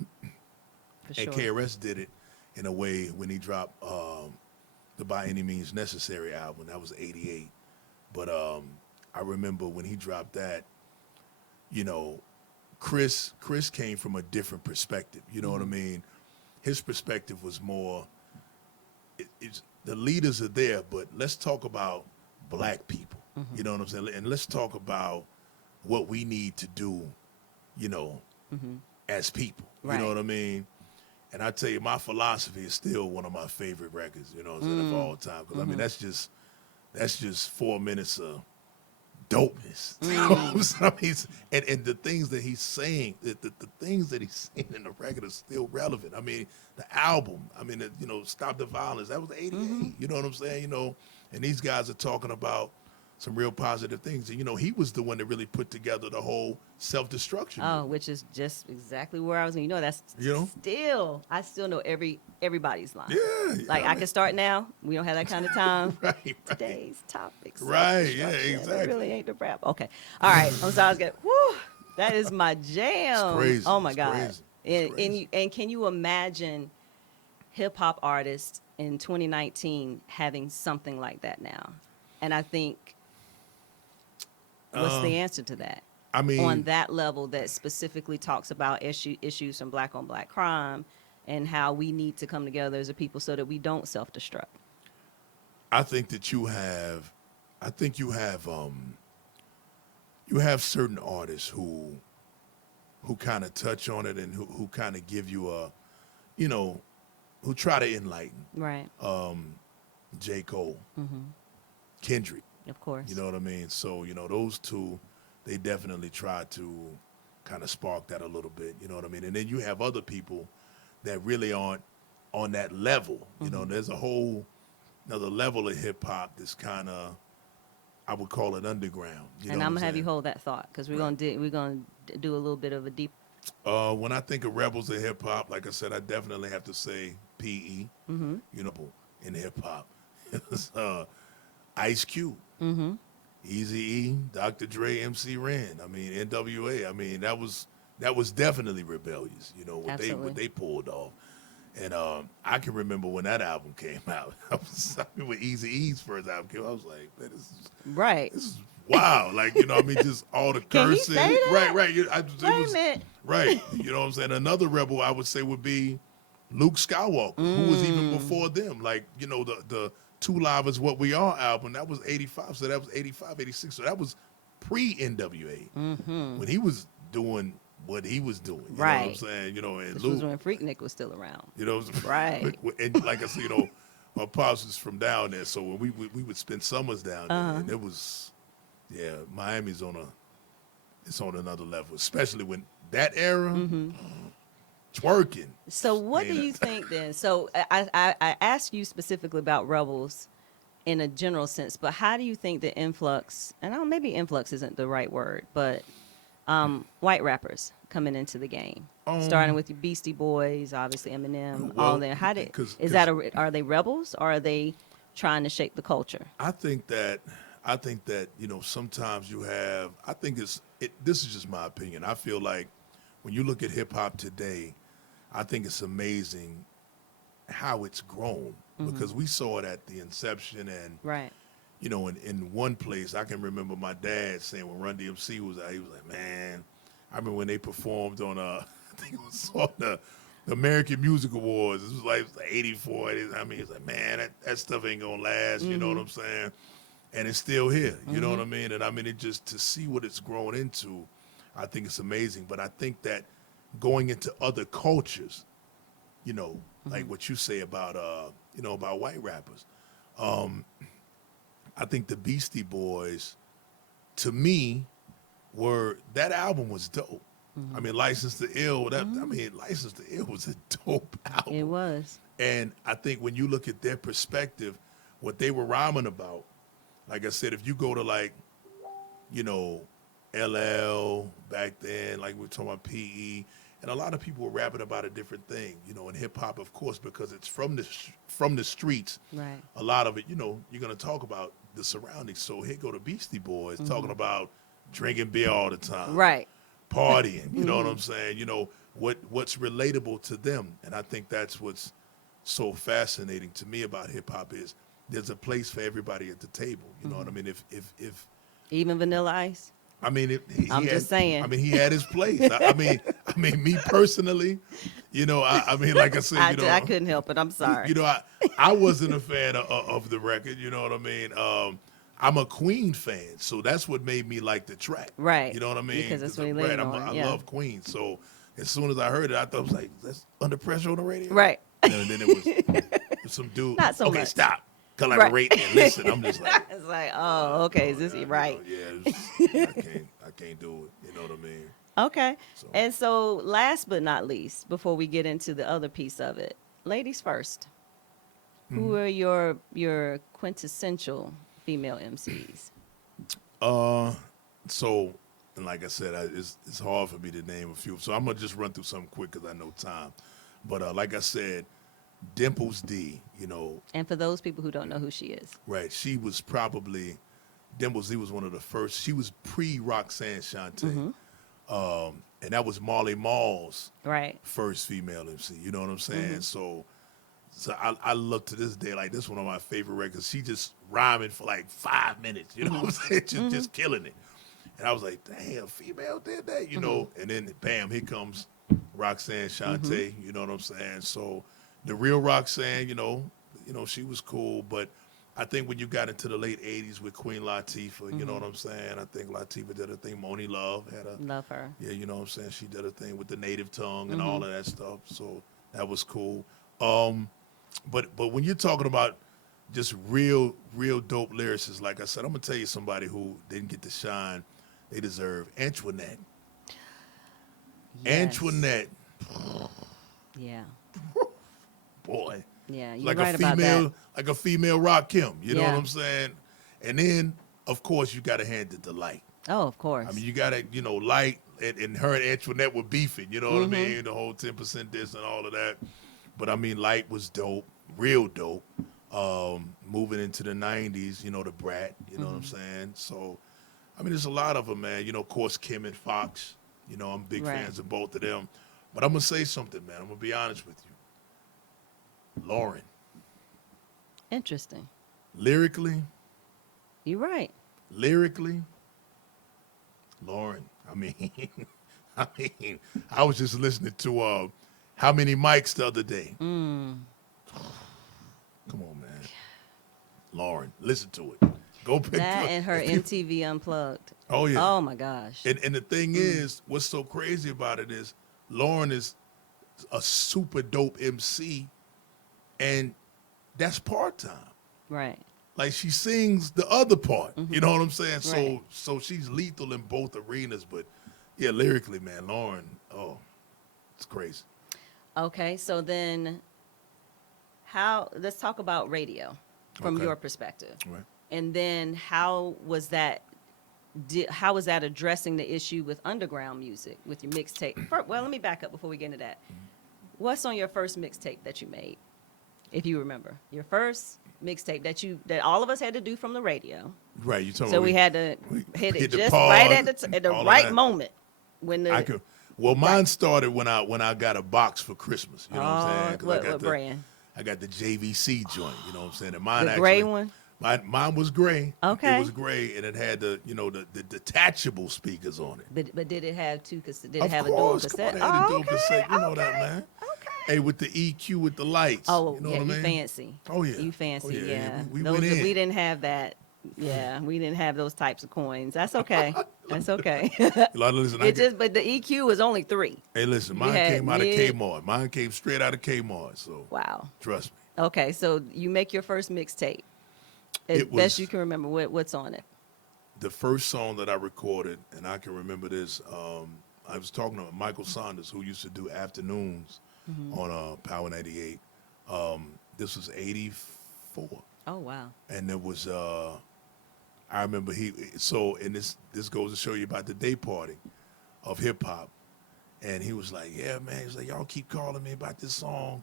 For sure. And KRS did it in a way when he dropped the By Any Means Necessary album. That was '88. But I remember when he dropped that, you know, Chris came from a different perspective. You know what I mean? His perspective was more, it's the leaders are there, but let's talk about Black people. You know what I'm saying? And let's talk about what we need to do, you know, as people. You Right. know what I mean? And I tell you, my philosophy is still one of my favorite records, you know what I'm saying, of all time. Because, I mean, that's just 4 minutes of dopeness. You know what I'm saying? I mean, and the things that he's saying, the things that he's saying in the record are still relevant. I mean, the album, I mean, you know, Stop the Violence, that was 88. You know what I'm saying? You know, and these guys are talking about some real positive things. And, you know, he was the one that really put together the whole self-destruction Oh, movement. which is just exactly where I was going. You know, that's You know? still, I still know everybody's line. Yeah. Like, I mean, can start now. We don't have that kind of time. right. Today's topic. Right, yeah, self-destruction. exactly. It really ain't the rap. Okay. All right. I'm sorry. I was getting, whew, that is my jam. It's crazy. Oh, my It's God. crazy. It's And, crazy. and can you imagine hip hop artists in 2019 having something like that now? And I think, what's the answer to that? I mean, On that level that specifically talks about issues from black on black crime and how we need to come together as a people so that we don't self-destruct. I think that you have certain artists who kind of touch on it and who kind of give you a, you know, who try to enlighten. Right. J. Cole, Kendrick, Of course. you know what I mean? So, you know, those two, they definitely try to kind of spark that a little bit, you know what I mean? And then you have other people that really aren't on that level. You know, there's a whole another level of hip hop that's kind of, I would call it underground. You And know I'm what gonna have you saying? hold that thought because we're gonna do a little bit of a deep. When I think of rebels of hip hop, like I said, I definitely have to say PE. You know, in hip hop, Ice Cube, Easy E, Dr. Dre, MC Ren. I mean, NWA. I mean, that was definitely rebellious. You know what Absolutely. they pulled off. And I can remember when that album came out. I mean, when Easy E's first album came out, I was like, man, Right. this is wow. Like, you know, I mean, just all the Can he cursing. say that? Right. Wait a minute. Right. You know what I'm saying? Another rebel I would say would be Luke Skywalker, who was even before them. Like, you know, the Two Live Is What We Are album, that was 85. So that was 85, 86. So that was pre-NWA. When he was doing what he was doing. You know what I'm Right. saying? You know, and This Luke, was when Freaknik was still around. you know, Right. and like I said, you know, my pops is from down there, so when we would spend summers down there, and it was, yeah, Miami's it's on another level, especially when that era, twerking. So what do Man, you think then? So I asked you specifically about rebels in a general sense, but how do you think the influx, and maybe influx isn't the right word, but white rappers coming into the game, starting with your Beastie Boys, obviously Eminem, all well, there. Are they rebels or are they trying to shape the culture? I think that you know sometimes you have. I think this is just my opinion. I feel like when you look at hip hop today, I think it's amazing how it's grown because we saw it at the inception and Right. you know, in one place, I can remember my dad saying when Run DMC was out, he was like, man, I remember when they performed on, I think it was on the American Music Awards. It was like 84. I mean, it's like, man, that stuff ain't going to last, you know what I'm saying? And it's still here, you know what I mean? And I mean, it just, to see what it's grown into, I think it's amazing. But I think that going into other cultures, you know, like what you say about, you know, about white rappers, I think the Beastie Boys, to me, that album was dope. I mean, License to Ill, License to Ill was a dope album. It was. And I think when you look at their perspective, what they were rhyming about, like I said, if you go to like, you know, LL back then, like we were talking about PE, and a lot of people were rapping about a different thing, you know, in hip hop, of course, because it's from the streets. Right. A lot of it, you know, you're gonna talk about the surroundings. So here go the Beastie Boys talking about drinking beer all the time, Right. partying. You know what I'm saying? You know what's relatable to them, and I think that's what's so fascinating to me about hip hop is there's a place for everybody at the table. You know what I mean? If Even Vanilla Ice. I mean, I'm just saying. I mean, he had his place. I mean, me personally, you know, I mean, like I said, you know, I couldn't help it. I'm sorry. You know, I wasn't a fan of the record. You know what I mean? I'm a Queen fan, so that's what made me like the track. Right. You know what I mean? Because that's what he right, leaned on, I yeah. love Queen. So as soon as I heard it, I thought it was like, that's Under Pressure on the radio. Right. And then it was some dude. Not so okay, much. stop. Collaborate Right. and listen. I'm just like, It's like, oh, okay, is this right? I can't do it. You know what I mean? Okay. So- And so, last but not least, before we get into the other piece of it, ladies first. Mm-hmm. Who are your quintessential female MCs? So, and like I said, it's hard for me to name a few. So I'm gonna just run through something quick because I know time. But like I said, Dimples D, you know, And for those people who don't know who she is, right? She was probably Dimples D was one of the first. She was pre Roxanne Shante, and that was Marley Marl's right? first female MC. You know what I'm saying? So I look to this day like this one of my favorite records. She just rhyming for like 5 minutes. You know what I'm saying? Just killing it. And I was like, damn, female did that, you know? And then bam, here comes Roxanne Shante. You know what I'm saying? So the real Roxanne, you know, she was cool. But I think when you got into the late 80s with Queen Latifah, you know what I'm saying? I think Latifah did her thing. Moni Love had a Love her. yeah, you know what I'm saying? She did a thing with the native tongue and all of that stuff. So that was cool. But when you're talking about just real dope lyricists, like I said, I'm gonna tell you somebody who didn't get the shine they deserve. Antoinette. Yes. Antoinette, Yeah. boy. Yeah. You're Like right a about female, that. like a female Rakim. You know Yeah. what I'm saying? And then, of course, you gotta hand it to Light. Oh, of course. I mean, you gotta, Light and her and Antoinette were beefing. You know what I mean? The whole 10% this and all of that. But I mean, Light was dope, real dope. Moving into the 90s, the Brat. You know what I'm saying? So, I mean, there's a lot of them, man. Of course, Kim and Fox. I'm big Right. fans of both of them. But I'm gonna say something, man. I'm gonna be honest with you. Lauren, Interesting. lyrically, You're right. Lauren. I mean, I was just listening to How Many Mics the other day. Come on, man. Lauren, listen to it. Go pick That and her MTV Unplugged. Oh yeah. Oh my gosh. And the thing is, what's so crazy about it is Lauren is a super dope MC, and that's part time. Right. Like she sings the other part. You know what I'm saying? Right. So she's lethal in both arenas. But yeah, lyrically, man, Lauren, it's crazy. Okay, so then let's talk about radio from Okay. your perspective. Right. And then how was that addressing the issue with underground music with your mixtape? Well, let me back up before we get into that. What's on your first mixtape that you made? If you remember. Your first mixtape that all of us had to do from the radio. Right. You talking So about we had to hit it the just pause, right at the all of right that. moment when the Mine started when I got a box for Christmas. You know what I'm saying? 'Cause what brand? I got the JVC joint. You know what I'm saying? And mine The gray one? Mine was gray. Okay. It was gray, and it had the detachable speakers on it. But did it have did it Of have course, a dual cassette? Come on, it had a dual okay, cassette. You know that, okay, man. Okay. Hey, with the EQ with the lights. Oh, you know yeah, what I you mean? fancy. Oh, yeah. You fancy, Oh, yeah, yeah. we Those went in. We didn't have that. Yeah, we didn't have those types of coins. That's okay. That's okay. Listen, But the EQ was only 3. hey, listen, mine had came out of mid- Kmart. Mine came straight out of Kmart. So Wow. trust me. Okay, so you make your first mixtape. As It best was- you can remember, what's on it? The first song that I recorded, and I can remember this, I was talking to Michael Saunders, who used to do afternoons on Power 98. This was 84. Oh, wow. And it was, I remember and this goes to show you about the day party of hip hop. And he was like, yeah, man. He was like, y'all keep calling me about this song.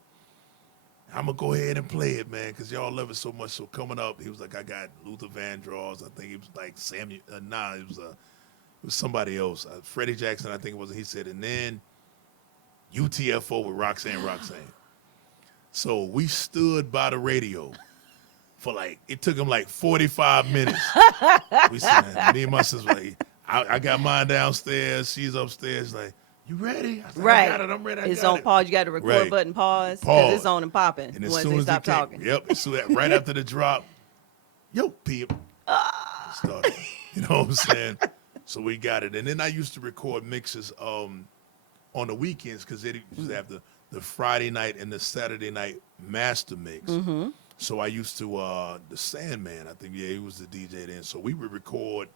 I'm going to go ahead and play it, man, because y'all love it so much. So coming up, he was like, I got Luther Vandross. I think he was like Samuel. It was somebody else. Freddie Jackson, I think it was. He said, and then UTFO with Roxanne. So we stood by the radio for it took him 45 minutes. We said, me and my sister, I got mine downstairs. She's upstairs. Like, you ready? I said, Right. I got it. I'm ready. It's I got on it. pause. You got to record Right. button pause. Pause. Because it's on and popping And as once soon they as stop it came, talking. Yep. So right after the drop, yo, Pip. Started. You know what I'm saying? So we got it. And then I used to record mixes. on the weekends because they used to have the Friday night and the Saturday night master mix. So I used to the Sandman, I think, yeah, he was the DJ then. So we would record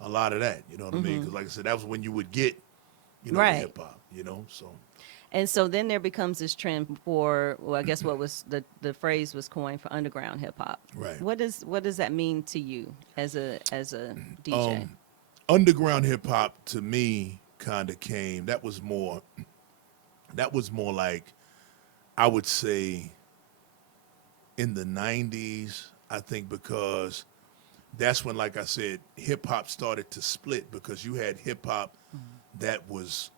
a lot of that, you know what I mean? Because like I said, that was when you would get, you know, the Right. hip hop, you know. So And so then there becomes this trend for, well, I guess what was the phrase was coined for underground hip hop. Right. What does that mean to you as a DJ? underground hip hop to me kind of came. That was more like, I would say, in the 90s, I think, because that's when, like I said, hip hop started to split, because you had hip hop that was,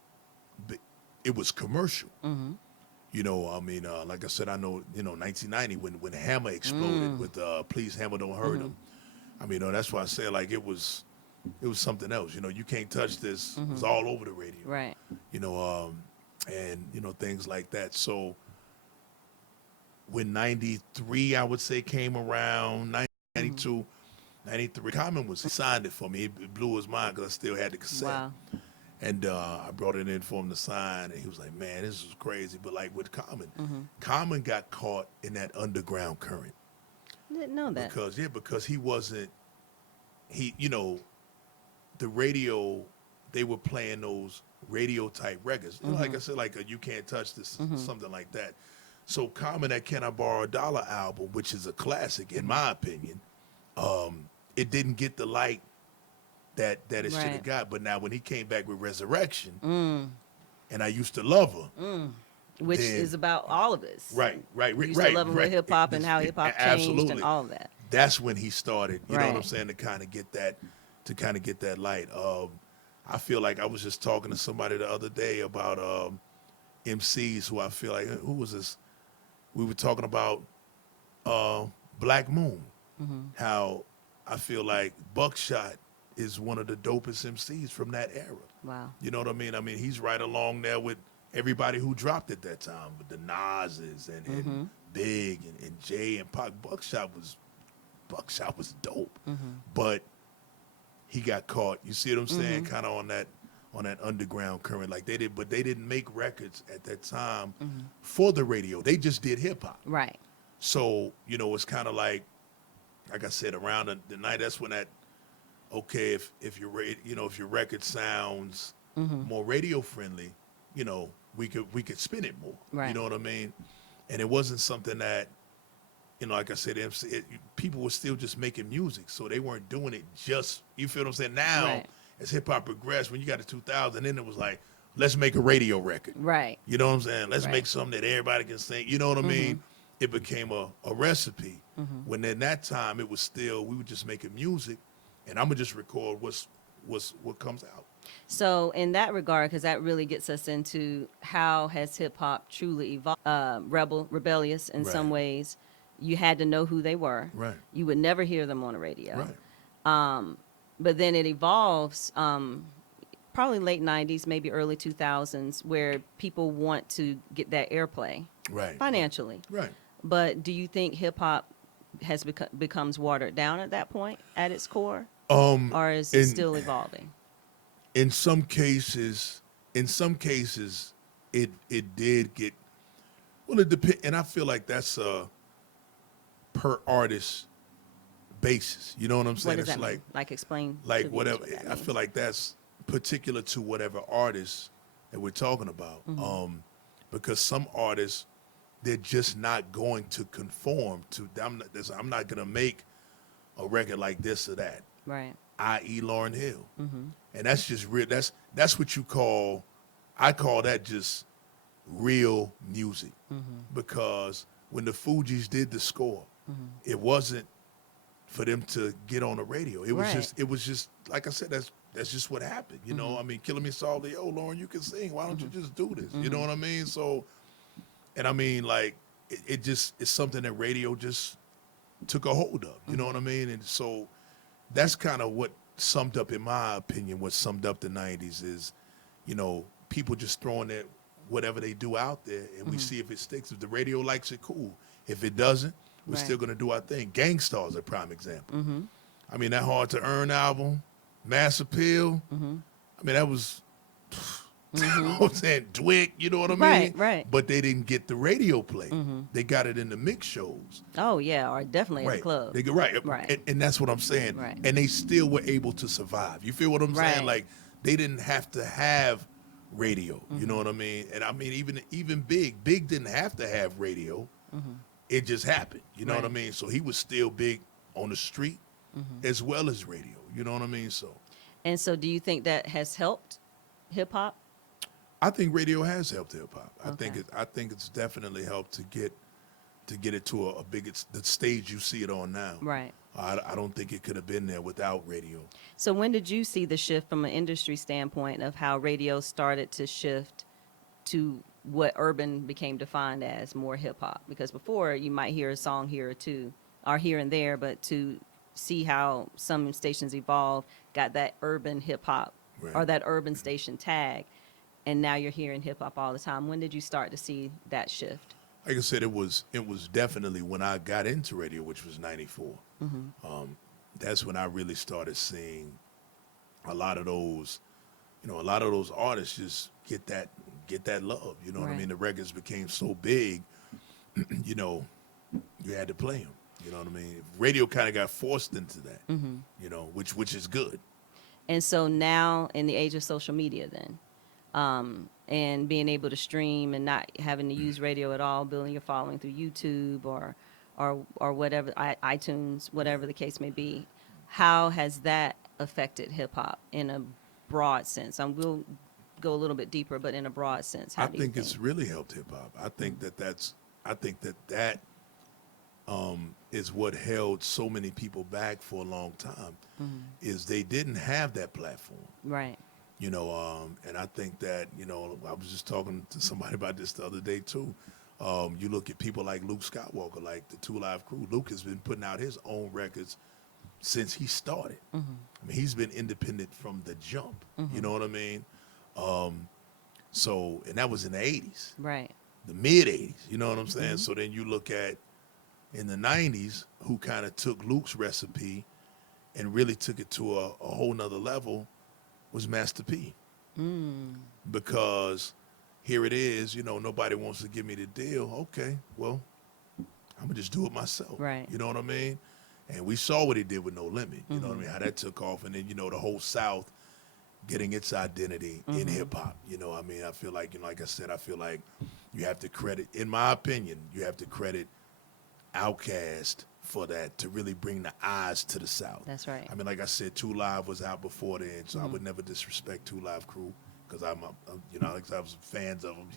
it was commercial. You know, I mean, like I said, I know, you know, 1990 when Hammer exploded with Please Hammer Don't Hurt Him. I mean, that's why I say, like, it was something else. You know, You Can't Touch This. It was all over the radio. Right. You know, and, you know, things like that. So when 93, I would say, came around, 92, 93, Common he signed it for me. It blew his mind because I still had the cassette. Wow. And I brought it in for him to sign, and he was like, man, this is crazy. But like with Common, Common got caught in that underground current. Didn't know that. Because he wasn't, you know, the radio, they were playing those radio type records. You know, like I said, like You Can't Touch This, something like that. So Common, that Can I Borrow $1 album, which is a classic in my opinion, it didn't get the light that it should have got. But now when he came back with Resurrection, and I Used to Love Her, Which then, is about all of this. Right. We used to love him with hip hop and how hip hop changed Absolutely. and all of that. That's when he started, you know what I'm Right. saying, to kind of get that light. I feel like I was just talking to somebody the other day about MCs who I feel like, who was this? We were talking about Black Moon, how I feel like Buckshot is one of the dopest MCs from that era. Wow. You know what I mean? I mean, he's right along there with everybody who dropped at that time, with the Nas's and Big and Jay and Pac. Buckshot was dope, but he got caught. You see what I'm saying? Kind of on that underground current, like they didn't make records at that time for the radio. They just did hip hop. Right. So you know, it's kind of like I said, around the night. That's when that. Okay, if your record sounds more radio friendly, you know, we could spin it more. Right. You know what I mean? And it wasn't something that, you know, like I said, people were still just making music, so they weren't doing it just. You feel what I'm saying? Now, as hip hop progressed, when you got to 2000, then it was like, let's make a radio record. Right. You know what I'm saying? Let's Right. make something that everybody can sing. You know what I mean? It became a recipe. When in that time it was still, we were just making music. And I'm gonna just record what comes out. So in that regard, because that really gets us into how has hip hop truly evolved, rebellious in some Right. ways. You had to know who they were. Right. You would never hear them on the radio. Right. But then it evolves, probably late 90s, maybe early 2000s, where people want to get that airplay Right. financially. Right. But do you think hip hop has becomes watered down at that point at its core? Or is it still evolving? In some cases, it did get. Well, it depends, and I feel like that's a per artist basis. You know what I'm saying? What does It's that mean? Like explain. to like viewers whatever. what that I means. feel like that's particular to whatever artist that we're talking about. Because some artists, they're just not going to conform to. I'm not going to make a record like this or that. Right. I.e. Lauryn Hill. And that's just real. That's what you call. I call that just real music. Because when the Fugees did the score, it wasn't for them to get on the radio. It was Right. just like I said. That's just what happened. You know. I mean, Killing Me Softly. Yo, Lauren, you can sing. Why don't you just do this? You know what I mean? So, and I mean, like, it's something that radio just took a hold of. You know what I mean? And so that's kind of what summed up, in my opinion, what summed up the 90s is, you know, people just throwing that whatever they do out there, and we see if it sticks. If the radio likes it, cool. If it doesn't, we're Right. still going to do our thing. Gangstar is a prime example. I mean, that Hard to Earn album, Mass Appeal, I mean, that was You know what I'm saying? Dwick, you know what I mean? Right, right. But they didn't get the radio play. They got it in the mix shows. Oh yeah, or definitely at the Right. club. They go right. Right. And that's what I'm saying. Right. And they still were able to survive. You feel what I'm saying? Right. Like they didn't have to have radio. You know what I mean? And I mean even Big didn't have to have radio. It just happened. You know what I Right. mean? So he was still big on the street as well as radio. You know what I mean? So And so, do you think that has helped hip hop? I think radio has helped hip hop. Okay. I think it's definitely helped to get it to a big the stage you see it on now. Right. I don't think it could have been there without radio. So, when did you see the shift from an industry standpoint of how radio started to shift to what urban became defined as more hip hop? Because before you might hear a song here or two, or here and there, but to see how some stations evolved, got that urban hip hop Right. or that urban station tag, and now you're hearing hip hop all the time. When did you start to see that shift? Like I said, it was definitely when I got into radio, which was '94. That's when I really started seeing a lot of those, a lot of those artists just get that love. You know what I Right. mean? The records became so big, you had to play them. You know what I mean? Radio kind of got forced into that. Which is good. And so now, in the age of social media, then, and being able to stream and not having to use radio at all, building your following through YouTube or whatever, iTunes, whatever the case may be, how has that affected hip hop in a broad sense? We'll go a little bit deeper, but in a broad sense, how I do you think it's really helped hip hop. I think that is what held so many people back for a long time. Is they didn't have that platform. Right. And I think that, I was just talking to somebody about this the other day too. You look at people like Luke Skywalker, like the 2 Live Crew. Luke has been putting out his own records since he started. I mean, he's been independent from the jump. You know what I mean? And that was in the 80s, Right. the mid 80s. You know what I'm saying? So then you look at in the 90s, who kind of took Luke's recipe and really took it to a whole nother level, was Master P. Because here it is, nobody wants to give me the deal. Okay, well, I'm going to just do it myself. Right. You know what I mean? And we saw what he did with No Limit. You know what I mean? How that took off. And then, the whole South getting its identity in hip-hop. I mean, I feel like, like I said, I feel like you have to credit, in my opinion, you have to credit Outkast for that, to really bring the eyes to the South. That's right. I mean, like I said, 2 Live was out before then, so I would never disrespect 2 Live Crew, because like I was fans of them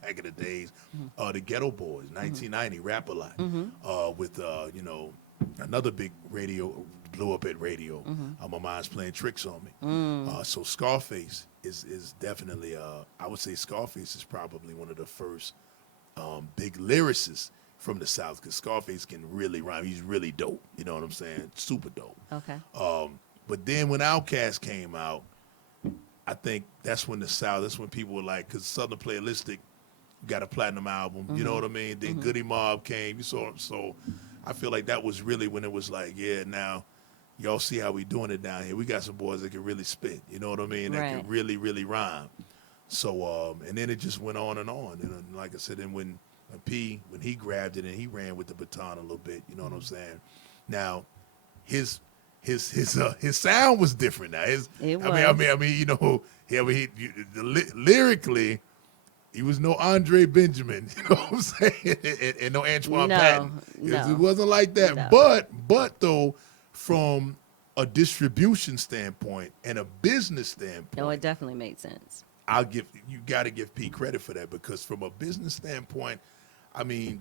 back in the days. The Ghetto Boys, 1990, Rap a Lot, with another big radio, blew up at radio. My mind's playing tricks on me. So Scarface is definitely, I would say Scarface is probably one of the first big lyricists from the South, because Scarface can really rhyme. He's really dope. You know what I'm saying? Super dope. Okay. But then when Outkast came out, I think that's when the South, that's when people were like, because Southern Playalistic got a platinum album. You know what I mean? Then Goody Mob came. You saw him. So I feel like that was really when it was like, yeah, now y'all see how we doing it down here. We got some boys that can really spit. You know what I mean? That Right. can really, really rhyme. So, and then it just went on. And like I said, then when he grabbed it and he ran with the baton a little bit, you know what I'm saying? Now, his sound was different. Now, lyrically, he was no Andre Benjamin, you know what I'm saying? And no Antoine Patton. It wasn't like that. No. But though, from a distribution standpoint and a business standpoint, No, it definitely made sense. you got to give P credit for that, because from a business standpoint, he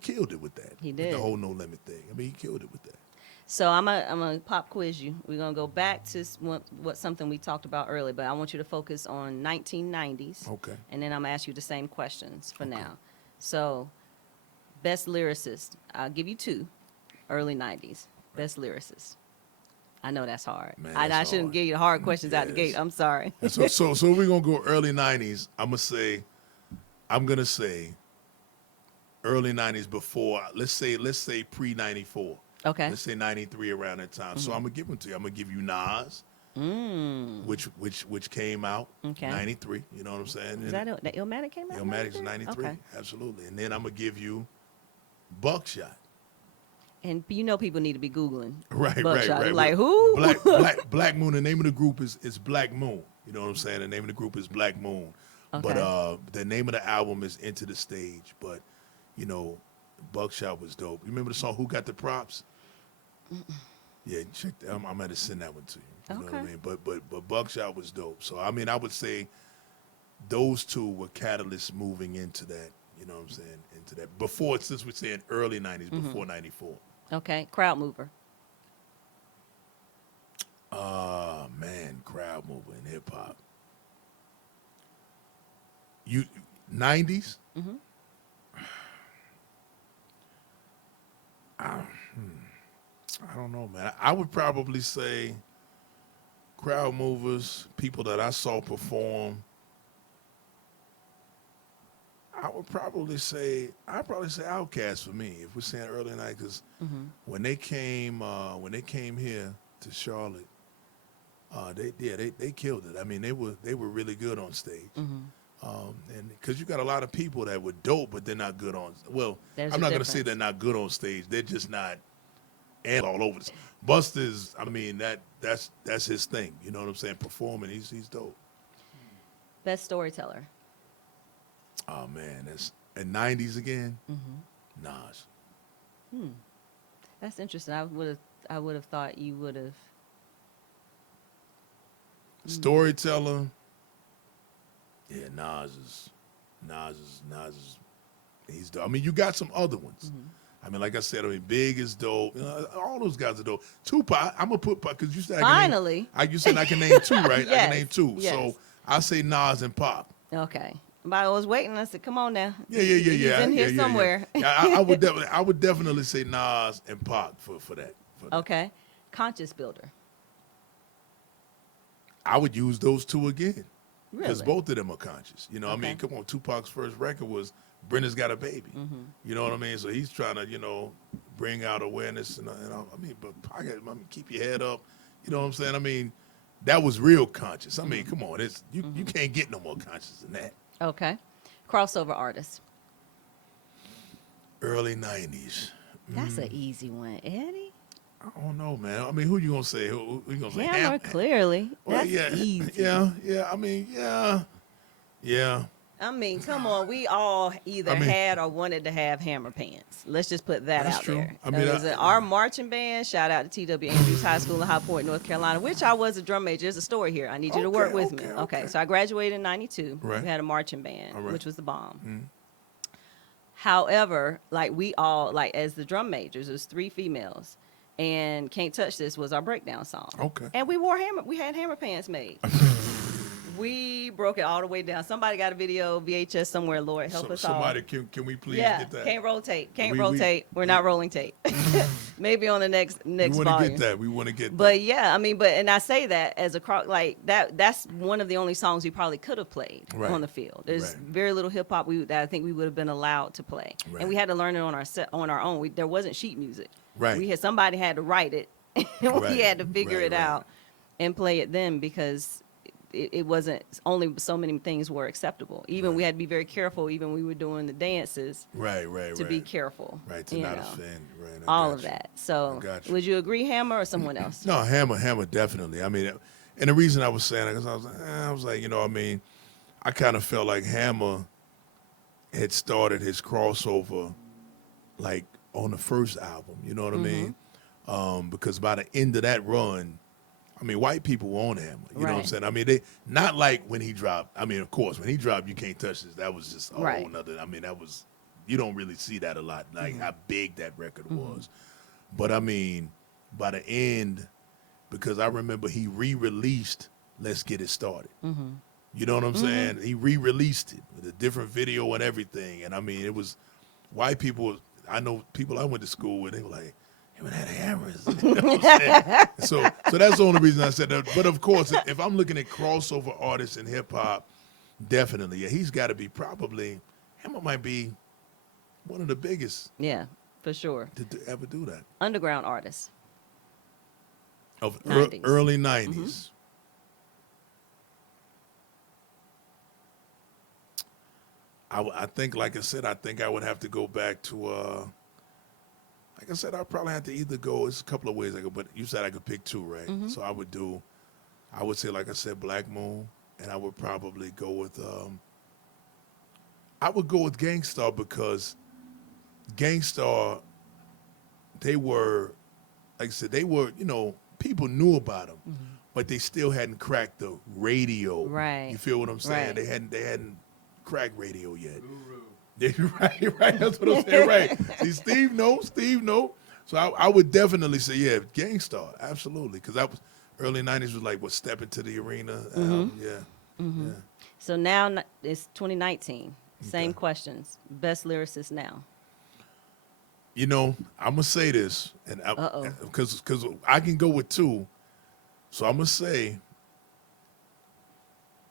killed it with that. He with did. the whole No Limit thing. I mean, he killed it with that. So I'm a pop quiz you. We're gonna go back to what something we talked about earlier, but I want you to focus on 1990s. Okay. And then I'm gonna ask you the same questions for now. So, best lyricist. I'll give you 2. Early 90s. Best lyricist. I know that's hard. Man, I that's shouldn't hard. give you hard questions out the Yes. gate. I'm sorry. So we're gonna go early 90s. I'm gonna say early 90s before. Let's say pre 94. Okay. Let's say 93, around that time. So I'm gonna give them to you. I'm gonna give you Nas. which came out Okay. 93. You know what I'm saying? Is that Illmatic came out? Illmatic's 93? 93, Okay. absolutely. And then I'm gonna give you Buckshot. And you know people need to be Googling. Right, Buckshot. right. They're like, who? Black Moon. The name of the group is Black Moon. You know what I'm saying? The name of the group is Black Moon. Okay. But the name of the album is Into the Stage. But you know, Buckshot was dope. You remember the song Who Got the Props? Yeah, check that. I'm gonna send that one to you. You know what I Okay. mean? But Buckshot was dope. So I mean, I would say those two were catalysts moving into that. You know what I'm saying? Into that before, since we're saying early '90s, before '94. Okay. Crowd mover. Man, crowd mover in hip hop. You '90s. I don't know, man. I would probably say crowd movers, people that I saw perform. I'd probably say Outkast for me. If we're saying early night, because when they came here to Charlotte, they killed it. I mean, they were really good on stage. And because you got a lot of people that were dope, but they're not good on. Well, There's I'm a not going to say difference. they're not good on stage. They're just not and all over. Busta's, I mean, that's his thing. You know what I'm saying? Performing, he's dope. Best storyteller. Oh man, that's in '90s again. Nas. That's interesting. I would have thought you would have. Storyteller. Yeah, Nas is. He's dope. I mean, you got some other ones. I mean, like I said, I mean, Big is dope. You know, all those guys are dope. Tupac, I'm gonna put because you said Finally. you said I can name two, right? I Yes, can name two. yes. So I say Nas and Pop. Okay. But I was waiting. I said, "Come on now." Yeah. He's in here somewhere. Yeah, I would definitely say Nas and Pac for that. Okay. Conscious builder. I would use those two again because Really? both of them are conscious. You know, I mean, Okay. come on, Tupac's first record was Brenda's Got a Baby. You know what I mean? So he's trying to, bring out awareness and I mean, but Pac, I mean, keep your head up. You know what I'm saying? I mean, that was real conscious. I mean, come on, you can't get no more conscious than that. Okay. Crossover artist. Early '90s. That's an easy one, Eddie. I don't know, man. I mean, who you gonna say? Who you gonna say? Hammer, clearly. Well, That's yeah, easy. yeah. I mean, yeah. I mean, come on. We all either had or wanted to have hammer pants. Let's just put that That's out true. there. I mean, Our marching band, shout out to T.W. Andrews High School in High Point, North Carolina, which I was a drum major. There's a story here. I need you to work with me. Okay, so I graduated in 92. Right. We had a marching band, All right. which was the bomb. However, like we all, like as the drum majors, it was 3 females. And Can't Touch This was our breakdown song. Okay. And we had hammer pants made. We broke it all the way down. Somebody got a video, VHS somewhere, Lord help us all. Somebody, can we please Yeah, get that? can't roll tape. Can't We- roll we- tape. We're not rolling tape. Maybe on the next we volume. want to get that. We want to get But yeah, I mean, and I say that as like that's one of the only songs we probably could have played Right. on the field. There's Right. very little hip hop that I think we would have been allowed to play, Right. and we had to learn it on our own. There wasn't sheet music. Right. Somebody had to write it, and Right. we had to figure Right, it right. out and play it then because it wasn't only so many things were acceptable. Even we had to be very careful. Even when we were doing the dances Right. to be careful. Right, to you not know. offend. Right. I All got of you. that. So, I got you. would you agree, Hammer, or someone else? No, Hammer, definitely. I mean, and the reason I was saying it, because I was like, I mean, I kind of felt like Hammer had started his crossover, like on the first album. You know what I mean? Because by the end of that run, I mean, white people were on Hammer. You know what I'm Right. saying? I mean, they not like when he dropped. I mean, of course, when he dropped, You Can't Touch This. That was just a Right. whole nother. I mean, that was, you don't really see that a lot, like how big that record was. But I mean, by the end, because I remember he re-released Let's Get It Started. You know what I'm saying? He re-released it with a different video and everything. And I mean, it was white people. I know people I went to school with. They were like, "Hey, man, that hammers." You know what I'm saying? So that's the only reason I said that. But of course, if I'm looking at crossover artists in hip hop, definitely, yeah, he's got to be probably. Hammer might be one of the biggest Yeah, for sure. to ever do that. Underground artists. Of 90s. early '90s. I think, like I said, I think I would have to go back to, like I said, I'd probably have to either go, it's a couple of ways I could, but you said I could pick two, right? So I would say, like I said, Black Moon, and I would probably go with, Gangstar because Gangstar, they were, like I said, they were, people knew about them, but they still hadn't cracked the radio. Right. You feel what I'm saying? Right. They hadn't cracked radio yet. Guru. Right. That's what I'm saying. Right. See, Steve knows. So I would definitely say, yeah, Gangstar, absolutely, because that was early '90s was like what Step Into the Arena. Yeah. So now it's 2019. Same Okay. questions. Best lyricist now. I'm gonna say this, and Uh-oh. because I can go with two, so I'm gonna say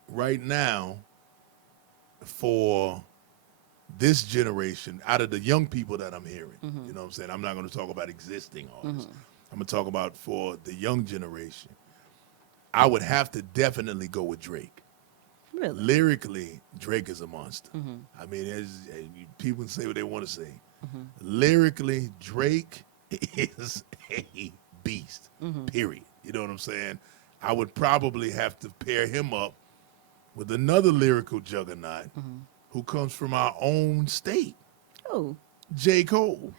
right now for this generation, out of the young people that I'm hearing, you know what I'm saying? I'm not gonna talk about existing artists. I'm gonna talk about for the young generation. I would have to definitely go with Drake. Really? Lyrically, Drake is a monster. I mean, people can say what they want to say. Lyrically, Drake is a beast, period. You know what I'm saying? I would probably have to pair him up with another lyrical juggernaut who comes from our own state, Oh. J. Cole.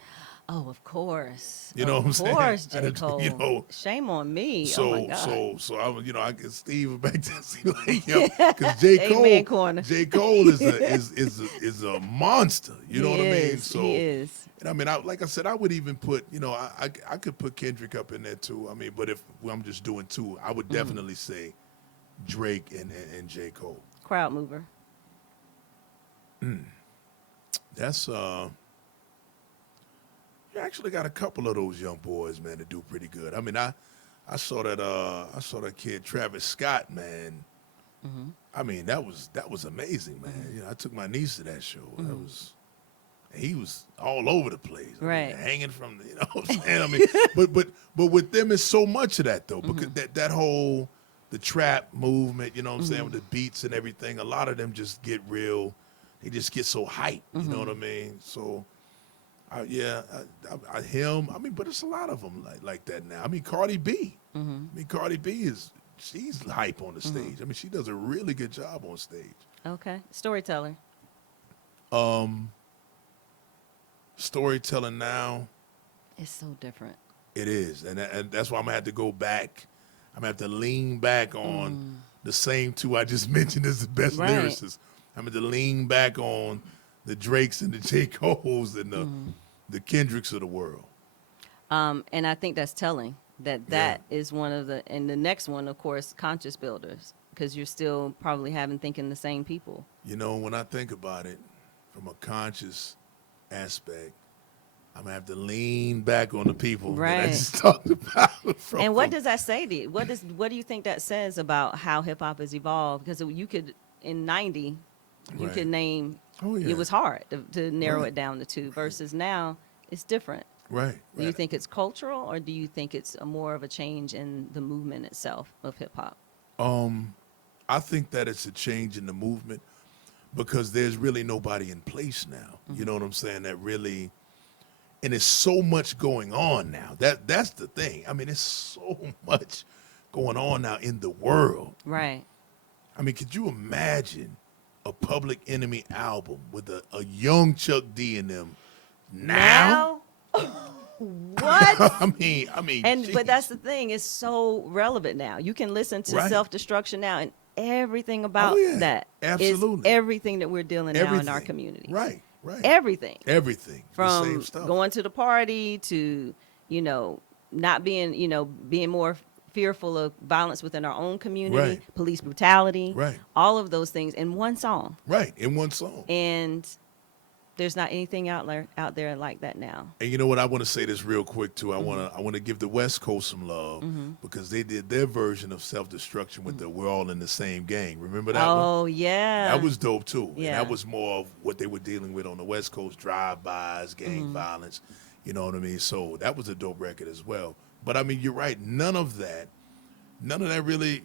Oh, of course. You know what I'm saying? Of course, J. And Cole. Shame on me. So, oh my God. so I get Steve back to see like, because J. Amen Cole, corner. J. Cole is a monster. You know what I mean? So he is. And I mean, like I said, I would even put, I could put Kendrick up in there too. I mean, but if I'm just doing two, I would definitely say Drake and J. Cole. Crowd mover. That's you actually got a couple of those young boys, man, that do pretty good. I mean, I saw that kid Travis Scott, man. I mean, that was amazing, man. I took my niece to that show. He was all over the place, Right. hanging from the, you know what I'm saying? I mean, but with them, it's so much of that though, because that whole the trap movement, you know what I'm saying, with the beats and everything. A lot of them just get real. They just get so hyped. You know what I mean? So. Him. I mean, but it's a lot of them like that now. I mean, Cardi B. I mean, Cardi B she's hype on the stage. I mean, she does a really good job on stage. Okay. Storyteller. Storytelling now, It's so different. it is, and that's why I'm gonna have to go back. I'm gonna have to lean back on the same two I just mentioned as the best Right. lyricists. I'm gonna have to lean back on the Drakes and the J. Coles and the Kendricks of the world. And I think that's telling that is one of and the next one, of course, conscious builders, because you're still probably thinking the same people. When I think about it from a conscious aspect, I'm gonna have to lean back on the people that I Right. just talked about. And what does that say to you? What do you think that says about how hip hop has evolved? Because you could in '90, you Right. could name. Oh, yeah. It was hard to narrow Right. it down to two. Versus now, it's different. Right. Do you think it's cultural, or do you think it's more of a change in the movement itself of hip hop? I think that it's a change in the movement because there's really nobody in place now. You know what I'm saying? That really, and there's so much going on now. That's the thing. I mean, it's so much going on now in the world. Right. I mean, could you imagine a Public Enemy album with a young Chuck D in them now? What? I mean, But that's the thing. It's so relevant now. You can listen to Right. Self-Destruction now, and everything about yeah. that Absolutely. is everything that we're dealing now in our Everything. community. Right. Everything. The same From stuff. going to the party to, not being more fearful of violence within our own community, Right. police brutality, Right. all of those things in one song. Right, in one song. And there's not anything out there like that now. And you know what? I want to say this real quick too. I want to give the West Coast some love because they did their version of Self-Destruction with the "We're All in the Same Gang." Remember that one? Oh, yeah. That was dope too. Yeah. And that was more of what they were dealing with on the West Coast: drive-bys, gang violence. You know what I mean? So that was a dope record as well. But I mean, you're right. None of that really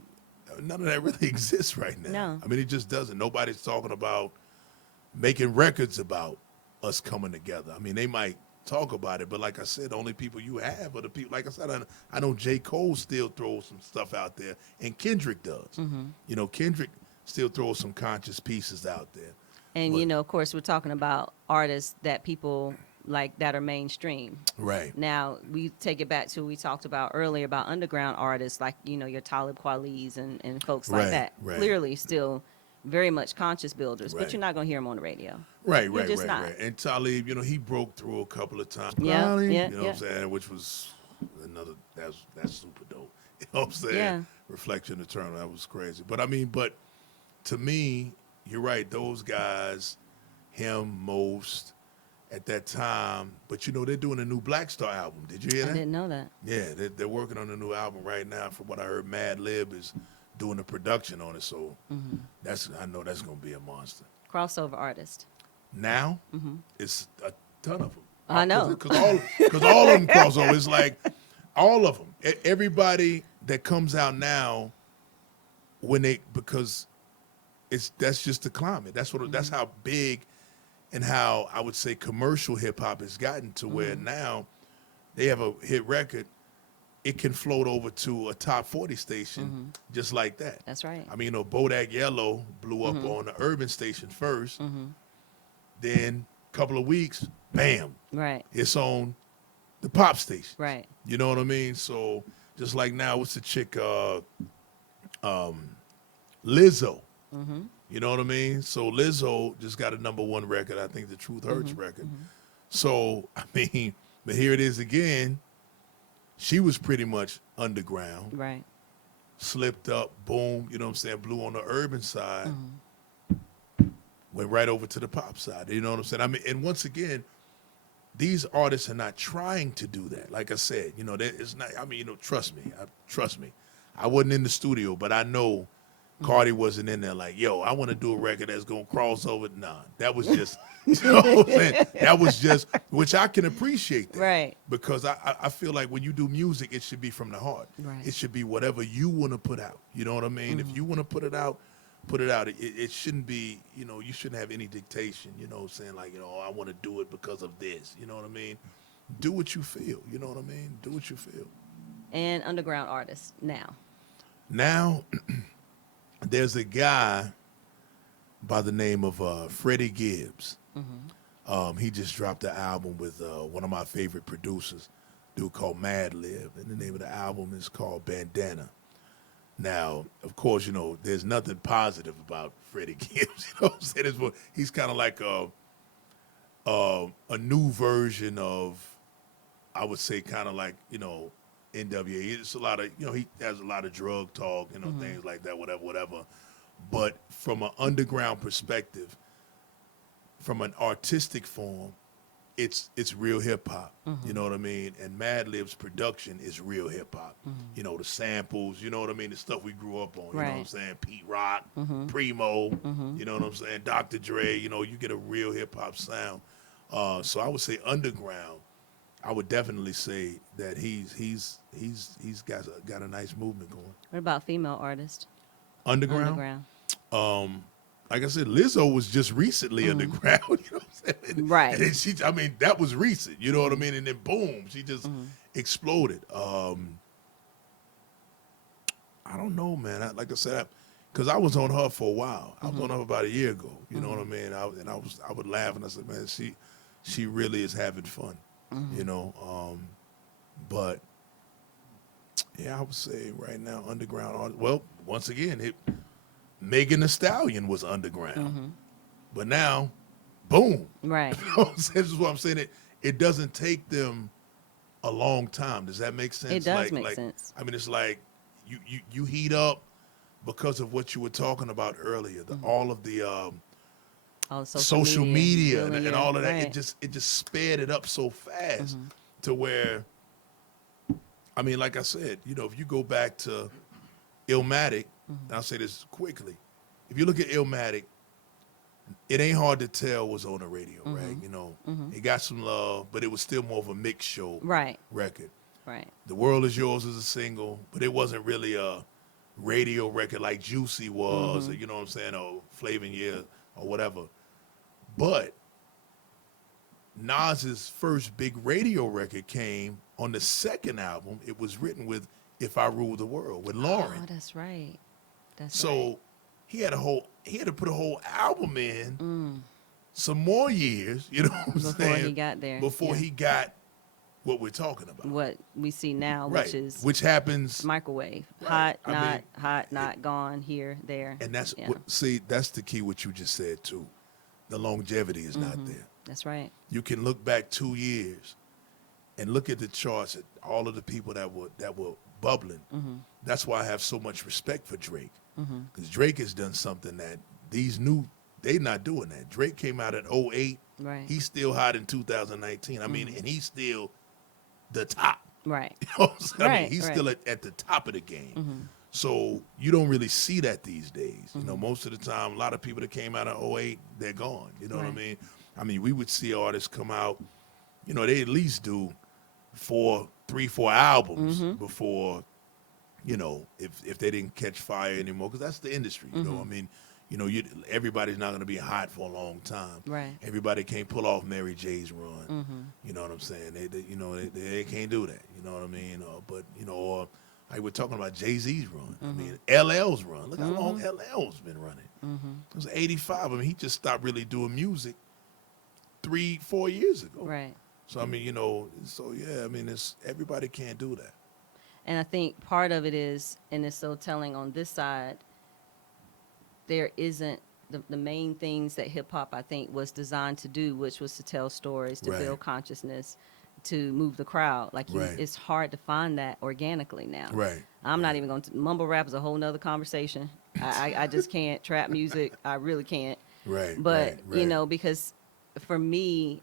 exists right now. No. I mean, it just doesn't. Nobody's talking about making records about us coming together. I mean, they might talk about it, but like I said, the only people you have are the people. Like I said, I know J. Cole still throws some stuff out there, and Kendrick does. You know, Kendrick still throws some conscious pieces out there. And, But- you know, of course, we're talking about artists that people like that are mainstream. Right. Now, we take it back to what we talked about earlier about underground artists like, you know, your Talib Kweli's and folks like Right, that. right. Clearly still very much conscious builders, Right. but you're not going to hear them on the radio. Right, You're right, just right, not. right. And Talib, you know, he broke through a couple of times. Yeah, Probably, yeah, you know yeah. what I'm saying? Which was another, that's super dope. You know what I'm saying? Yeah. Reflection Eternal, that was crazy. But I mean, but to me, you're right, those guys, him, Most, at that time, but you know, they're doing a new Black Star album. Did you hear I that? didn't know that. Yeah, they're working on a new album right now. From what I heard, Mad Lib is doing the production on it. So I know that's gonna be a monster. Crossover artist. Now it's a ton of them. I know. Because all of them cross over. It's like all of them. Everybody that comes out now, because that's just the climate. That's how big and how I would say commercial hip hop has gotten to where now they have a hit record, it can float over to a top 40 station just like that. That's right. I mean, you know, Bodak Yellow blew up on the urban station first. Then a couple of weeks, bam, Right. it's on the pop station. Right. You know what I mean? So just like now, what's the chick, Lizzo? You know what I mean? So Lizzo just got a #1 record. I think the Truth Hurts record. So, I mean, but here it is again. She was pretty much underground, Right. slipped up, boom, you know what I'm saying, blew on the urban side, went right over to the pop side. You know what I'm saying? I mean, and once again, these artists are not trying to do that. Like I said, you know, it's not, I mean, you know, trust me. I wasn't in the studio, but I know Cardi wasn't in there like, yo, I want to do a record that's going to cross over. Nah, that was just, you know what I'm saying? That was just, which I can appreciate that. Right. Because I feel like when you do music, it should be from the heart. Right. It should be whatever you want to put out. You know what I mean? If you want to put it out, put it out. It shouldn't be, you know, you shouldn't have any dictation, you know, saying like, you know, I want to do it because of this. You know what I mean? Do what you feel. You know what I mean? Do what you feel. And underground artists now. Now, there's a guy by the name of Freddie Gibbs. He just dropped an album with one of my favorite producers, a dude called Mad Lib, and the name of the album is called Bandana. Now, of course, you know, there's nothing positive about Freddie Gibbs. You know what I'm saying? He's kind of like a new version of, I would say, kind of like, you know, NWA. It's a lot of, you know, he has a lot of drug talk, you know, things like that, whatever. But from an underground perspective, from an artistic form, it's real hip hop. You know what I mean? And Mad Lib's production is real hip hop. You know, the samples, you know what I mean? The stuff we grew up on. You know what I'm Right. saying? Pete Rock, Primo, you know what I'm saying? Dr. Dre, you know, you get a real hip hop sound. So I would say underground, I would definitely say that he's got a nice movement going. What about female artists? Underground. Like I said, Lizzo was just recently underground. You know what I'm saying? Right. And then I mean, that was recent. You know what I mean? And then boom, she just exploded. I don't know, man. Like I said, because I was on her for a while. I was on her about a year ago. You know what I mean? I would laugh and I said, man, she really is having fun. You know, but yeah, I would say right now underground art. Well, once again, Megan Thee Stallion was underground, but now, boom. Right. You know what I'm saying? This is what I'm saying. It doesn't take them a long time. Does that make sense? It does make sense. I mean, it's like you heat up because of what you were talking about earlier. All of the All the social media and yeah, all of that. right. It just sped it up so fast to where, I mean, like I said, you know, if you go back to Illmatic, and I'll say this quickly. If you look at Illmatic, it ain't hard to tell what's on the radio, right? You know, it got some love, but it was still more of a mix show Right. record. Right. The World Is Yours is a single, but it wasn't really a radio record like Juicy was, or, you know what I'm saying, or Flavin' Yeah, or whatever. But Nas's first big radio record came on the second album. It was written with "If I Rule the World" with Lauren. Oh, that's right. That's So right. he had to put a whole album in some more years, you know what I'm Before saying? he got there, Before yeah. he got what we're talking about. What we see now, Right. which is Which happens, microwave. Right. Hot, not gone, here, there. and that's yeah. what, see, that's the key what you just said too. The longevity is not there. That's right. You can look back 2 years and look at the charts at all of the people that were bubbling. That's why I have so much respect for Drake. Because Drake has done something that they not doing that. Drake came out in 08. Right. He's still hot in 2019. I mean, and he's still the top. Right. You know what I'm saying? I mean, Right, he's right. still at the top of the game. So you don't really see that these days. You know, most of the time, a lot of people that came out in 08, they're gone. You know what I Right. mean? I mean, we would see artists come out, you know, they at least do 3, 4 albums before, you know, if they didn't catch fire anymore, because that's the industry. You know, I mean, you know, everybody's not going to be hot for a long time. Right. Everybody can't pull off Mary J's run. You know what I'm saying? They can't do that. You know what I mean? But you know, or like we're talking about Jay-Z's run. I mean, LL's run. Look how long LL's been running. It was 85. I mean, he just stopped really doing music 3, 4 years ago. Right. So I mean, you know, so yeah, I mean, everybody can't do that. And I think part of it is, and it's so telling on this side, there isn't the main things that hip hop, I think, was designed to do, which was to tell stories, to Right. build consciousness, to move the crowd. Like, Right. it's hard to find that organically now. Right. I'm not even going to, mumble rap is a whole nother conversation. I just can't. Trap music, I really can't. Right. But, right. you know, because for me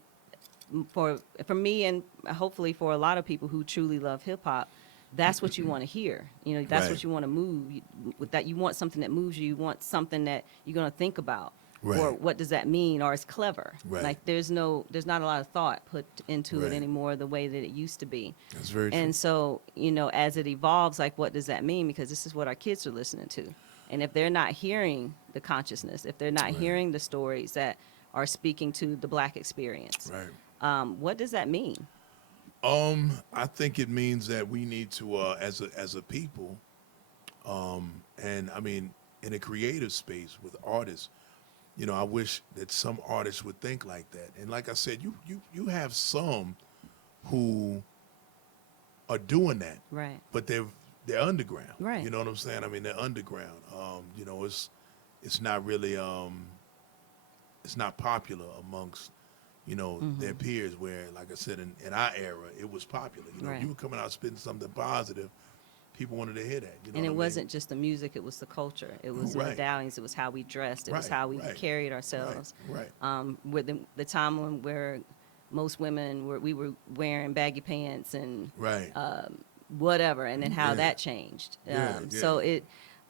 and hopefully for a lot of people who truly love hip hop, that's what you want to hear. You know, that's Right. what you want to move. With that, you want something that moves you. You want something that you're going to think about. Right. Or what does that mean? Or it's clever. Right. Like there's not a lot of thought put into Right. it anymore the way that it used to be. That's very true. And so, you know, as it evolves, like what does that mean? Because this is what our kids are listening to. And if they're not hearing the consciousness, if they're not Right. hearing the stories that are speaking to the Black experience, Right. what does that mean? I think it means that we need to, as a people, and I mean, in a creative space with artists, you know, I wish that some artists would think like that. And like I said, you have some who are doing that, Right. but they're underground. Right. You know what I'm saying? I mean, they're underground. You know, it's not really it's not popular amongst, you know, their peers, where, like I said, in our era, it was popular. You know, Right. if you were coming out spitting something positive, people wanted to hear that. You know And it what I mean? wasn't just the music, it was the culture. It was the Right. medallions, it was how we dressed, it was Right, how we right, carried ourselves. Right. With the time where most women we were wearing baggy pants and Right. whatever, and then how Yeah. that changed. Yeah, So yeah.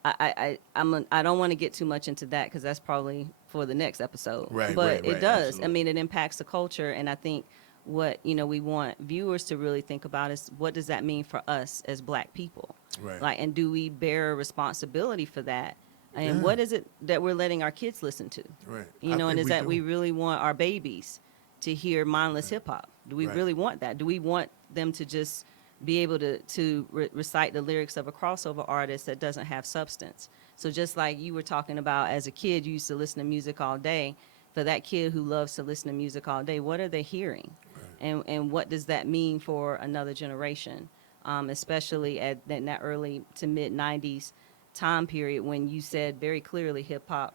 I don't want to get too much into that because that's probably for the next episode. Right, but right, it right, does. absolutely. I mean, it impacts the culture, and I think what we want viewers to really think about is what does that mean for us as Black people? Right. Like, and do we bear a responsibility for that? And Yeah. what is it that we're letting our kids listen to? Right. You I know, and think is that do. we really want our babies to hear mindless hip hop? Do we Right. really want that? Do we want them to just be able to recite the lyrics of a crossover artist that doesn't have substance? So just like you were talking about as a kid, you used to listen to music all day. For that kid who loves to listen to music all day, what are they hearing? And what does that mean for another generation? Especially in that early to mid 90s time period when you said very clearly hip hop,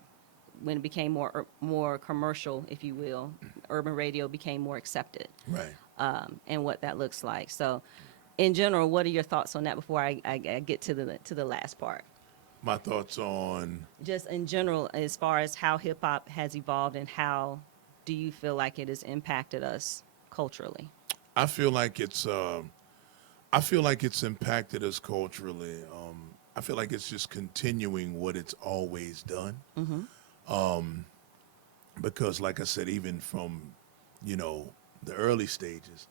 when it became more commercial, if you will, urban radio became more accepted, Right. and what that looks like. So, in general, what are your thoughts on that before I get to the last part? My thoughts on Just in general, as far as how hip hop has evolved and how do you feel like it has impacted us culturally? I feel like it's impacted us culturally. I feel like it's just continuing what it's always done. Because, like I said, even from the early stages,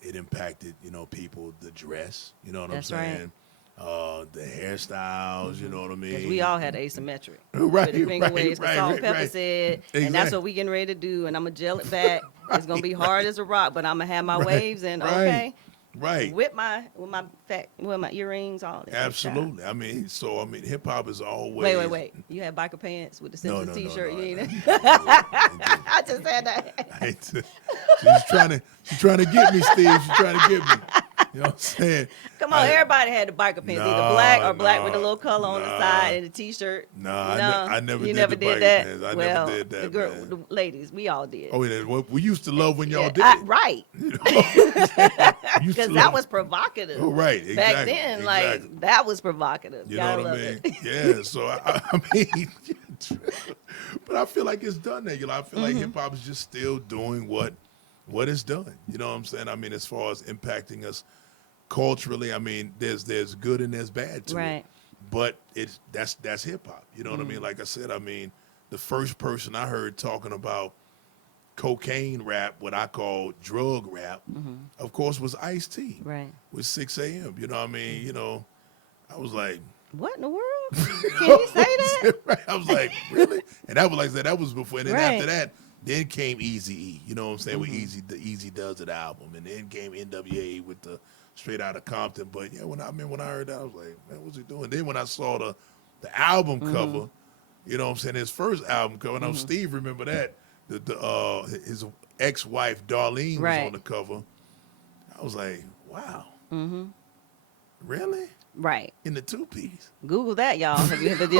it impacted people, the dress. You know what That's I'm right. saying? the hairstyles, you know what I mean? Because we all had asymmetric. Right, With the finger right, waves, right, Salt right, and Pepper right. said, and that's Exactly. what we getting ready to do. And I'm gonna gel it back. It's gonna be hard as a rock, but I'm gonna have my waves and okay, Right. with my earrings, all that. Absolutely. I mean, hip hop is always. Wait. You had biker pants with the Simpsons No, T-shirt. no, You ain't. I I just said that. ain't do it. She's trying to get me, Steve. She's trying to get me. You know what I'm saying? Come on, everybody had the biker pants, either black or black with a little color on the side and the T-shirt. I never you did never the did biker that. pants. I well, never did that, man. the ladies, we all did. Oh, yeah. Well, we used to love when y'all did I- it. right? You know what I'm saying? We used to Because that love- was provocative. Oh, right. Exactly. Back then, exactly. like that was provocative. You Gotta know what I love mean? it. Yeah. So I mean, but I feel like it's done there. You know, I feel like hip hop is just still doing what it's done. You know what I'm saying? I mean, as far as impacting us culturally, I mean, there's good and there's bad to it. Right. But that's hip hop. You know what I mean? Like I said, I mean, the first person I heard talking about cocaine rap, what I call drug rap, of course, was Ice-T. Right. With 6 a.m. You know what I mean? You know, I was like, What in the world? Can you say that? Right. I was like, really? And that was like I said, that was before. And then Right. after that, then came Eazy-E. You know what I'm saying? With Easy Does It album. And then came NWA with the Straight Outta Compton. But yeah, when I heard that, I was like, man, what's he doing? Then when I saw the album cover, you know what I'm saying? His first album cover. And Steve remember that. His ex-wife Darlene was on the cover. I was like, wow. Really? Right. In the two-piece. Google that, y'all. If you haven't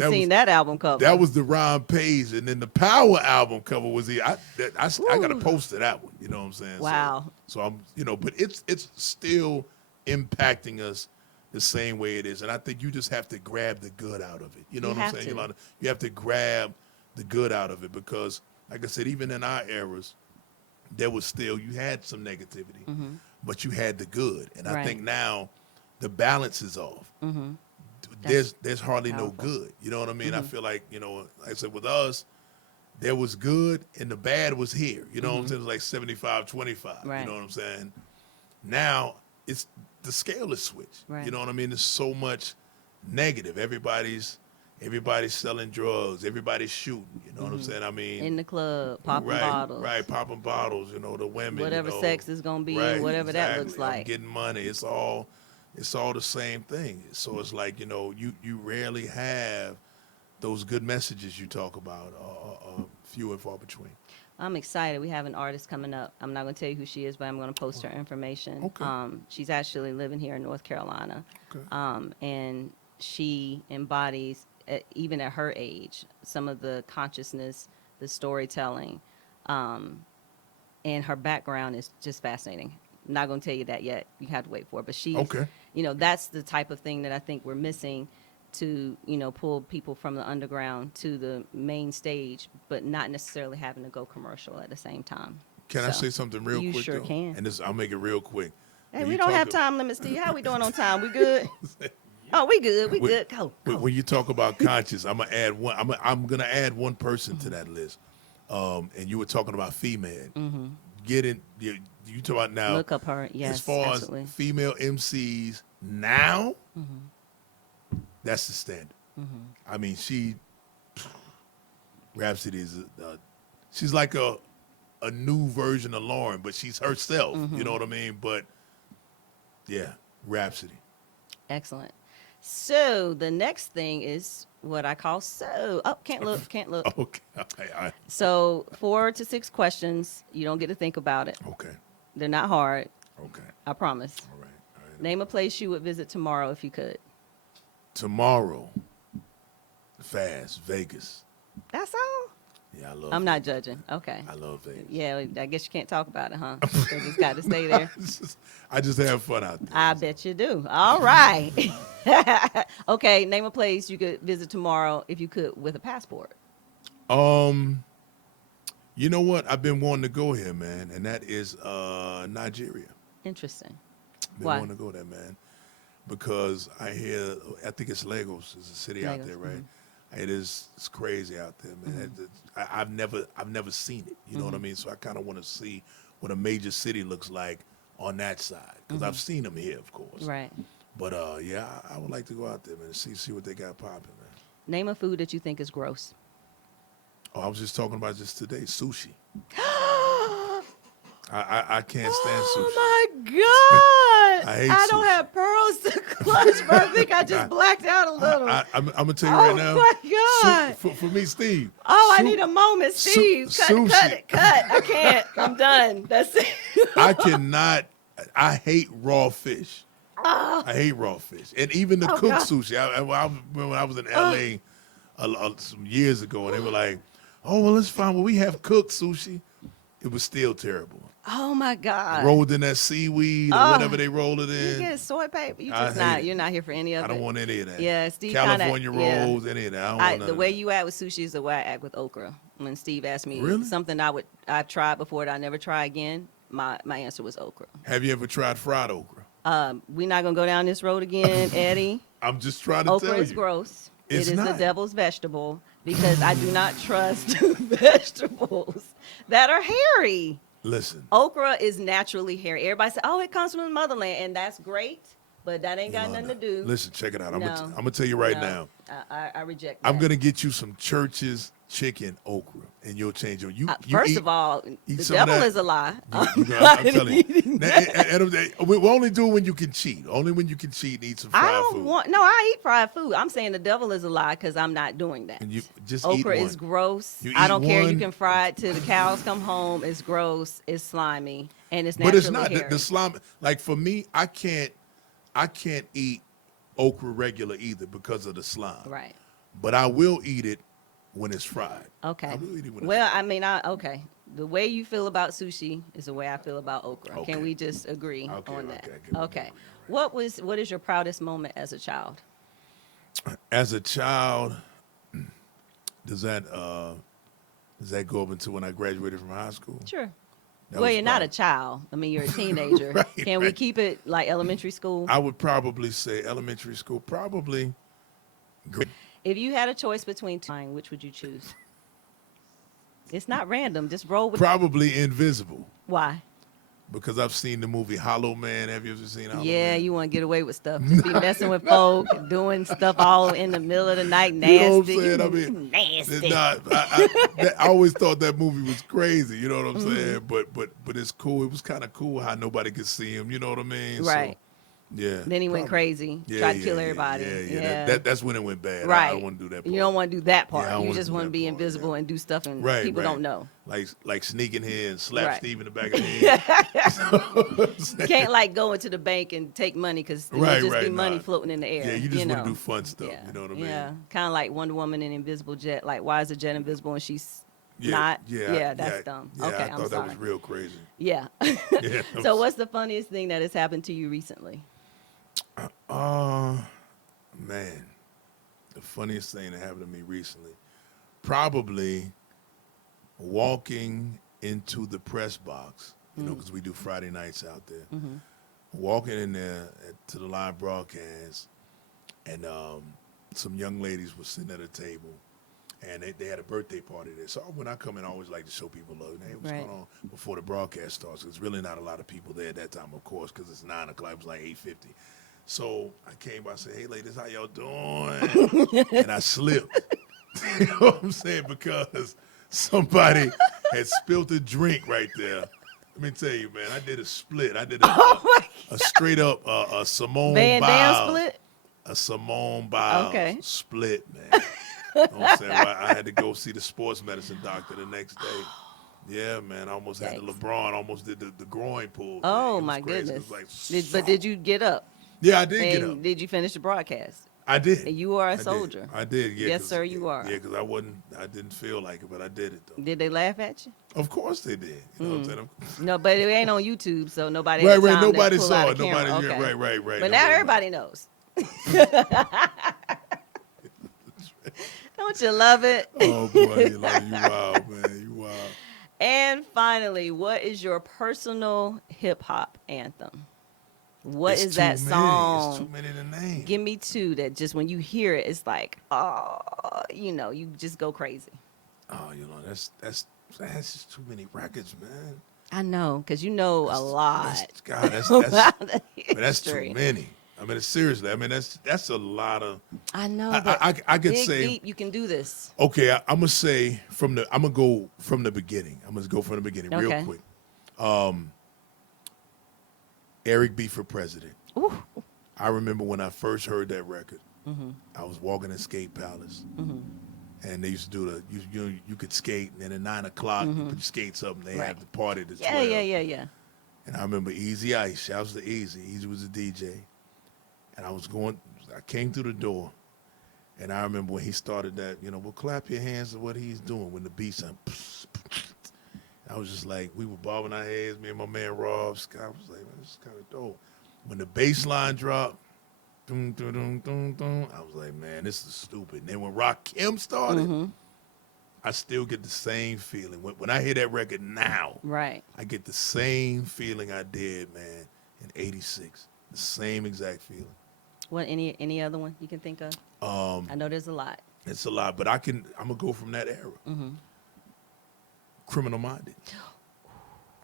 That seen was- that album cover. That was the Ron Page, and then the Power album cover was I got to post to that one. You know what I'm saying? Wow. So I'm, but it's still impacting us the same way it is, and I think you just have to grab the good out of it. You know You what I'm have saying, to. Yolanda? You have to grab the good out of it because, like I said, even in our eras, there was still you had some negativity, but you had the good, and I Right. think now the balance is off. There's hardly no good. You know what I mean? I feel like, like I said, with us, there was good and the bad was here. You know what I'm saying? It was like 75-25. Right. You know what I'm saying? Now it's the scale is switched. Right. You know what I mean? There's so much negative. Everybody's selling drugs. Everybody's shooting. You know what I'm saying? I mean, in the club, popping right, bottles. Right, popping bottles. The women. Whatever sex is gonna be and whatever that looks exactly. I'm like. getting money. It's all the same thing. So it's like, you rarely have those good messages you talk about, few and far between. I'm excited. We have an artist coming up. I'm not going to tell you who she is, but I'm going to post her information. Okay. She's actually living here in North Carolina. Okay. And she embodies, even at her age, some of the consciousness, the storytelling, and her background is just fascinating. I'm not going to tell you that yet. You have to wait for it. But she's, Okay. That's the type of thing that I think we're missing to, pull people from the underground to the main stage, but not necessarily having to go commercial at the same time. Can I So, say something real you quick? sure though? can. And I'll make it real quick. Hey, When we you don't talk have of- time limit, Steve. How we doing on time? We good? Oh, we good. We When- good. Go. When you talk about conscious, I'm gonna add one. I'm gonna add one person to that list. And you were talking about female. Getting you talk about now. Look up her. Yes, as far absolutely. as female MCs now, that's the standard. I mean, Rhapsody is she's like a new version of Lauren, but she's herself. You know what I mean? But yeah, Rhapsody. Excellent. So the next thing is what I call can't look. Okay. All right. So 4 to 6 questions. You don't get to think about it. Okay. They're not hard. Okay. I promise. All right. All right. Name a place you would visit tomorrow if you could. Tomorrow, fast Vegas. That's all? Yeah, I love. I'm not judging. Okay. I love Vegas. Yeah, I guess you can't talk about it, huh? Because it's got to stay there. I just have fun out there. I bet you do. All right. Okay, name a place you could visit tomorrow if you could with a passport. You know what? I've been wanting to go here, man, and that is Nigeria. Interesting. Been Why? wanting to go there, man, because I think it's Lagos. It's a city out Lagos, there, right? It's crazy out there, man. I've never seen it. You know what I mean? So I kind of want to see what a major city looks like on that side because I've seen them here, of course. Right. But yeah, I would like to go out there, man, and see what they got popping, man. Name a food that you think is gross. Oh, I was just talking about just today, sushi. I can't stand sushi. Oh my God! I hate don't sushi. have pearls to clutch, but I think I just blacked out a little. I'm gonna tell you right now. Oh my God! For me, Steve. Oh, I need a moment, Steve. Cut sushi. it. I can't. I'm done. That's it. I cannot. I hate raw fish. I hate raw fish, and even the cooked God. sushi. When I was in LA some years ago, and they were like, "Oh, well, it's fine. Well, we have cooked sushi." It was still terrible. Oh my God! Rolled in that seaweed or whatever they roll it You in. get soy paper. You I just hate not. it. You're not here for any of it. I don't want any of that. Yeah, Steve. California kinda, rolls, any of that. I don't want none the of way that. you act with sushi is the way I act with okra. When Steve asked me Really? something I've tried before that I never try again, my answer was okra. Have you ever tried fried okra? We're not gonna go down this road again, Eddie. I'm just trying to Okra tell is you. gross. It's it is the not. devil's vegetable because I do not trust vegetables that are hairy. Listen, Okra is naturally hairy. Everybody say, "Oh, it comes from the motherland," and that's great, but that ain't got Yolanda, nothing to do. listen, check it out. I'm No. gonna tell you right No, now. I reject that. I'm gonna get you some Church's chicken okra, and you'll change your. You First eat, of all, eat the some of devil that. is a lie. I'm telling you. Now, we only do it when you can cheat. Only when you can cheat and eat some fried I don't food. want. No, I eat fried food. I'm saying the devil is a lie because I'm not doing that. And you just Okra eat one. is gross. You I eat don't care. You one. can fry it till the cows come home. It's gross. It's slimy, and it's But naturally it's not hairy. the slime. Like for me, I can't eat okra regular either because of the slime. Right. But I will eat it when it's fried. Okay. I will eat it when Well, it's fried. I mean, okay. The way you feel about sushi is the way I feel about okra. Okay. Can we just agree Okay, on that? okay, I get what Okay. you're doing, What is your proudest moment as a child? As a child, does that go up until when I graduated from high school? Sure. That Well, was you're not a proud. child. I mean, you're a teenager. Right, Can we right. keep it like elementary school? I would probably say elementary school, probably. If you had a choice between two, which would you choose? It's not random. Just roll with Probably invisible Why? because I've seen the movie Hollow Man. Have you ever seen Hollow Yeah, Man? you want to get away with stuff. Just be messing with folk, doing stuff all in the middle of the night, nasty. You know what I'm saying? I mean, nasty. I always thought that movie was crazy. You know what I'm Mm-hmm. saying? But it's cool. It was kind of cool how nobody could see him. You know what I mean? Right. So, yeah. Then he went probably. crazy, tried to kill everybody. That's when it went bad. Right. I don't want to do that part. You don't want to do that part. Yeah, I don't you wanna just do want to that be part, invisible yeah. and do stuff and Right, people right. don't know. Like sneaking here and slap Right. Steve in the back of the head. Can't like go into the bank and take money because Right, just be right, money nah. floating in the air. Yeah, you just want know. to do fun stuff. Yeah. You know what I mean? Yeah, kind of like Wonder Woman and Invisible Jet. Like, why is the jet invisible and she's Yeah, not? yeah, that's dumb. Yeah, Okay, I I'm thought sorry. that was real crazy. Yeah. Yeah. So, what's the funniest thing that has happened to you recently? Man, the funniest thing that happened to me recently, probably walking into the press box, you know, because we do Friday nights out there. Mm-hmm. Walking in there to the live broadcast, and some young ladies were sitting at a table, and they had a birthday party there. So when I come in, I always like to show people love. Hey, what's Right. going on before the broadcast starts? There's really not a lot of people there at that time, of course, because it's 9 o'clock. It was like 8:50. So I came by and said, "Hey, ladies, how y'all doing?" And I slipped. You know what I'm saying? Because somebody had spilled a drink right there. Let me tell you, man, I did a split. I did a straight up a Simone Van Dam Biles. split? A Simone Biles Okay. split, man. You know what I'm saying? Well, I had to go see the sports medicine doctor the next day. Yeah, man, I almost had the Yikes. LeBron, almost did the groin pull. Oh, It was my crazy. goodness. It was like, But did you get up? Yeah, I did And get up. did you finish the broadcast? I did. And you are a I did. soldier. I did, yeah. Yes, 'cause- sir, you are. Yeah, because I didn't feel like it, but I did it though. Did they laugh at you? Of course they did. You know what I'm saying? No, but it ain't on YouTube, so nobody. Right, had right. time to Nobody pull saw out it. a camera. Nobody. Okay. Yeah, right. But now Nobody- everybody knows. Don't you love it? Oh boy, you wild, man. You wild. And finally, what is your personal hip hop anthem? What It's is too that many. song? It's too many to name. Give me two that just when you hear it, it's like, oh, you just go crazy. Oh, that's just too many records, man. I know, because you know a lot. God, that's about the but that's too history. many. I mean, seriously. I mean, that's a lot of. I know, I, but I could dig say. deep, you can do this. Okay, I'm gonna say I'm gonna go from the beginning. I'm gonna go from the beginning real Okay. quick. Eric B for president. Ooh. I remember when I first heard that record. I was walking in Skate Palace, and they used to do you could skate, and then at 9 o'clock you put your skates up, and they Right. had the party to Yeah, 12. yeah. And I remember Easy Ice. Shouts to Easy. Easy was a DJ, and I came through the door, and I remember when he started that. Well, clap your hands to what he's doing when the beat's on. I was just like, we were bobbing our heads, me and my man Rob Scott. I was like, man, this is kind of dope. When the bass line dropped, dum, dum, dum, dum, dum, I was like, man, this is stupid. And then when Rakim started, I still get the same feeling. When I hear that record now, Right. I get the same feeling I did, man, in '86. The same exact feeling. What any other one you can think of? I know there's a lot. It's a lot, but I'm gonna go from that era. Criminal Minded.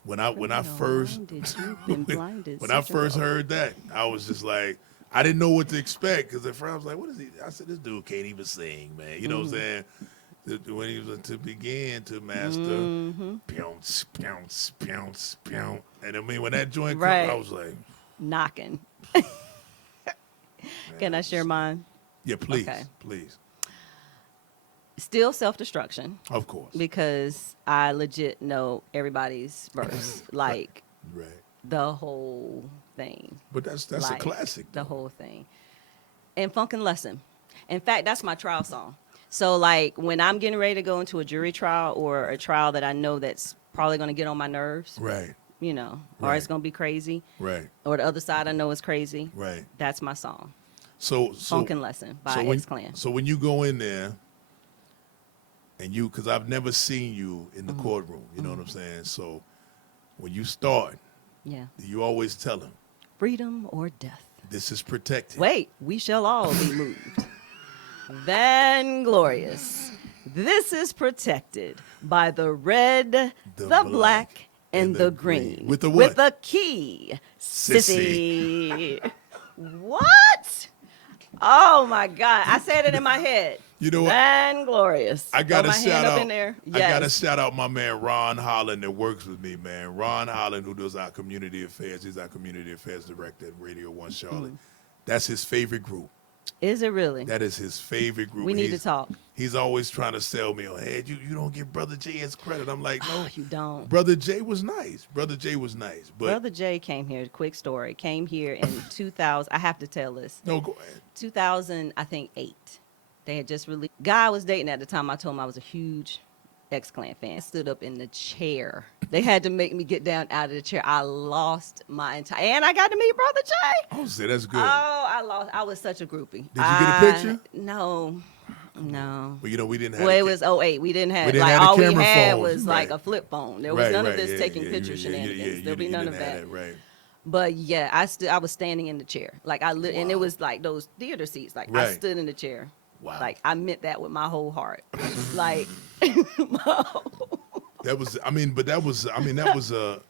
When I first You've been blinded. when I first heard that, I was just like, I didn't know what to expect because at first I was like, what is he? I said, this dude can't even sing, man. You know what I'm saying? When he was to begin to master, pounce, pounce, pounce, pounce. And I mean, when that joint Right. came, I was like, knocking. Can I share mine? yeah, please, Okay. please. Still self-destruction Of course. because I legit know everybody's verse, like Right. the whole thing. But that's like, a classic. The though. whole thing. And Funkin' Lesson. In fact, that's my trial song. So, like, when I'm getting ready to go into a jury trial or a trial that I know that's probably going to get on my nerves, Right, or Right. it's going to be crazy, right, or the other side I know is crazy, right. that's my song. So Funkin' Lesson by when, X-Clan. So when you go in there, and because I've never seen you in the courtroom, you know what I'm saying? So when you start, Yeah. you always tell them, Freedom or death. this is protected. Wait, we shall all be moved. Vainglorious. This is protected by the red, the black, and the green. With the what? With a key. Sissy. What? Oh my God. I said it in my head. You know what? Vainglorious. I got to Throw my shout hand out. up in there. I got to Yes. shout out my man Ron Holland that works with me, man. Ron Holland, who does our community affairs. He's our community affairs director at Radio 1 Charlotte. That's his favorite group. Is it really? That is his favorite group. We need to talk. He's always trying to sell me on, hey, you don't give Brother J his credit. I'm like, no. Oh, you don't. Brother J was nice. Brother J was nice. But Brother Jay came here, quick story, came here in 2000. I have to tell this. no, go ahead. 2000, I think 8. They had just released. Guy I was dating at the time. I told him I was a huge X-Clan fan. I stood up in the chair. They had to make me get down out of the chair. I lost my entire. And I got to meet Brother Jay. Oh, say that's good. Oh, I lost. I was such a groupie. Did you get a picture? No. Well, we didn't have. Well, it was 08. We didn't have. We didn't like have the all we camera had phones, was like right. a flip phone. There was none of this yeah, taking yeah, picture yeah, shenanigans. yeah, There'll be you none of didn't have that. Right. But yeah, I was standing in the chair, like and it Wow. was like those theater seats. Like I Right. stood in the chair. Wow. Like I meant that with my whole heart. Like That was. I mean, but that was. I mean, that was a.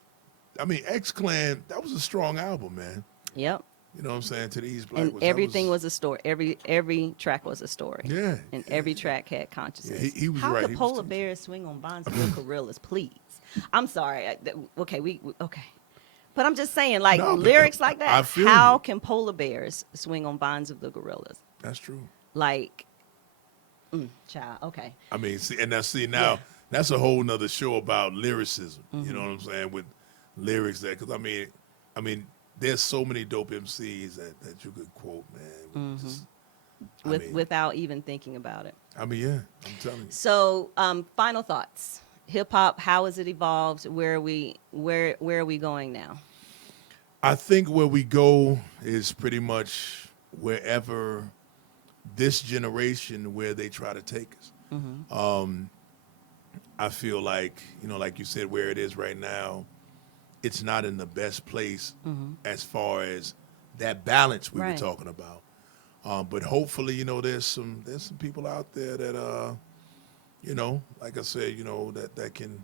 I mean, X-Clan. That was a strong album, man. Yep. You know what I'm saying? To these black. And everything was a story. Every track was a story. Yeah. And every track had consciousness. Yeah, he was How right. could He was polar teaching. bears swing on bonds of gorillas? Please. I'm sorry. Okay. Okay. But I'm just saying, like No, but lyrics like I that. feel How you. can polar bears swing on bonds of the gorillas? That's true. Like, child. Okay. I mean, now that's a whole nother show about lyricism. You know what I'm saying, with lyrics that, because I mean, there's so many dope MCs that you could quote, man. Without even thinking about it. I mean, yeah, I'm telling you. So, final thoughts. Hip hop. How has it evolved? Where are we going now? I think where we go is pretty much wherever this generation, where they try to take us. I feel like, like you said, where it is right now, it's not in the best place as far as that balance we were Right. talking about. But hopefully, there's some people out there that, like I said, that can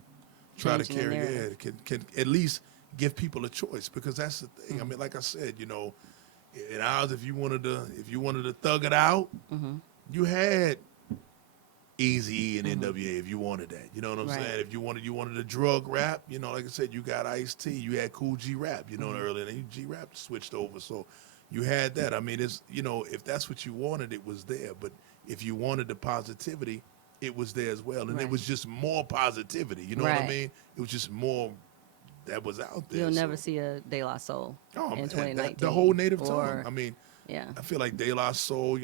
try to Changing the carry, can at least give people a choice, because that's the thing. I mean, like I said, in ours, if you wanted to thug it out, Mm-hmm. you had Easy and NWA if you wanted that. You know what I'm Right. saying? If you wanted a drug rap, like I said, you got Ice-T, you had Cool G Rap, earlier, and G Rap switched over. So you had that. I mean, it's if that's what you wanted, it was there. But if you wanted the positivity, it was there as well. And Right. it was just more positivity. You know what I Right. mean? It was just more that was out there. You'll never so. see a De La Soul Oh, in man, 2019. the whole native tongue. Or, I mean, yeah. I feel like De La Soul,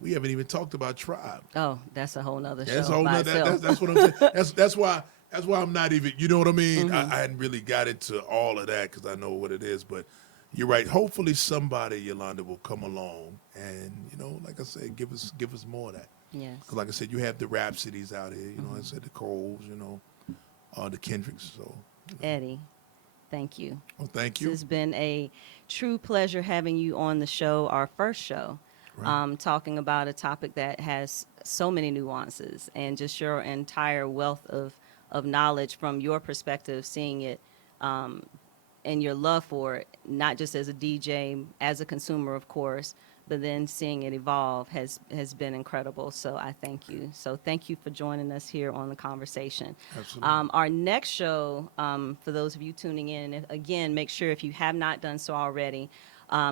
we haven't even talked about Tribe. Oh, that's a whole nother That's a show whole by nother, itself. that's what I'm saying. That's why I'm not even, you know what I mean? Mm-hmm. I hadn't really got into all of that because I know what it is. But you're right. Hopefully somebody, Yolanda, will come along and, like I said, give us more of that. Yes. Because like I said, you have the Rhapsodies out here, I said the Coles, the Kendricks. So, Eddie, thank you. well, thank This you. has been a true pleasure having you on the show, our first show, Right. talking about a topic that has so many nuances and just your entire wealth of knowledge from your perspective, seeing it and your love for it, not just as a DJ, as a consumer, of course, but then seeing it evolve has been incredible. So I thank you. So thank you for joining us here on the conversation. Absolutely. Our next show, for those of you tuning in, and again, make sure if you have not done so already,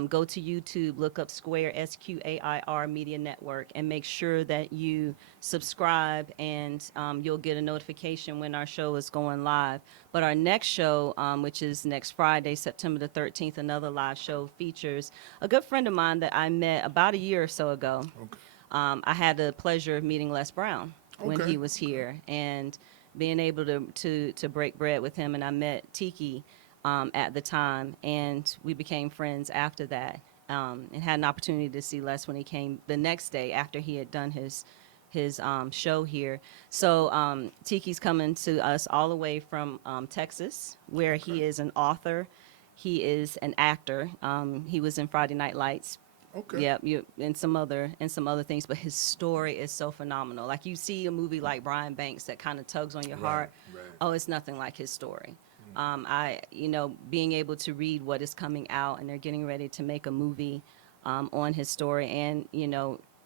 go to YouTube, look up Square, SQAIR Media Network, and make sure that you subscribe, and you'll get a notification when our show is going live. But our next show, which is next Friday, September the 13th, another live show, features a good friend of mine that I met about a year or so ago. Okay. I had the pleasure of meeting Les Brown when Okay. he was here, and being able to break bread with him. And I met Tiki at the time, and we became friends after that. And had an opportunity to see Les when he came the next day after he had done his show here. So Tiki's coming to us all the way from Texas, where he is an author. He is an actor. He was in Friday Night Lights. Okay. Yep, and some other things, but his story is so phenomenal. Like, you see a movie like Brian Banks that kind of tugs on your heart. Right. Oh, it's nothing like his story. Being able to read what is coming out, and they're getting ready to make a movie on his story, and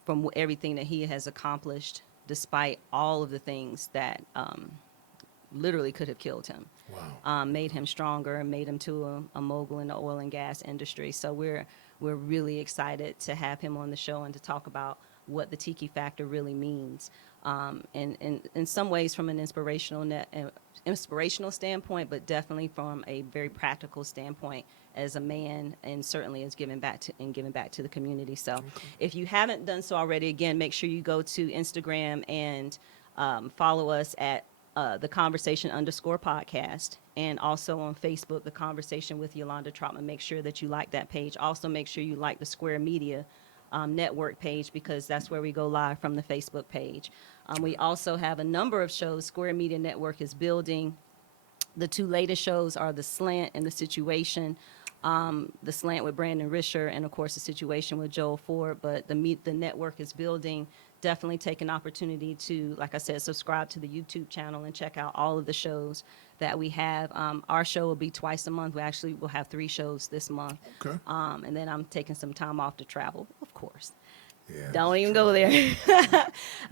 from everything that he has accomplished, despite all of the things that literally could have killed him. Wow. Made him stronger, and made him to a mogul in the oil and gas industry. So we're really excited to have him on the show and to talk about what the Tiki Factor really means. And in some ways from an inspirational standpoint, but definitely from a very practical standpoint as a man, and certainly as giving back to the community. So if you haven't done so already, again, make sure you go to Instagram and follow us at the Conversation _podcast, and also on Facebook, The Conversation with Yolanda Trotman. Make sure that you like that page. Also, make sure you like the Square Media Network page, because that's where we go live from the Facebook page. We also have a number of shows. Square Media Network is building. The two latest shows are The Slant and The Situation. The Slant with Brandon Risher, and of course The Situation with Joel Ford. But the network is building. Definitely take an opportunity to, like I said, subscribe to the YouTube channel and check out all of the shows that we have. Our show will be twice a month. We actually will have 3 shows this month. Okay. And then I'm taking some time off to travel, of course. Yeah. Don't even go there.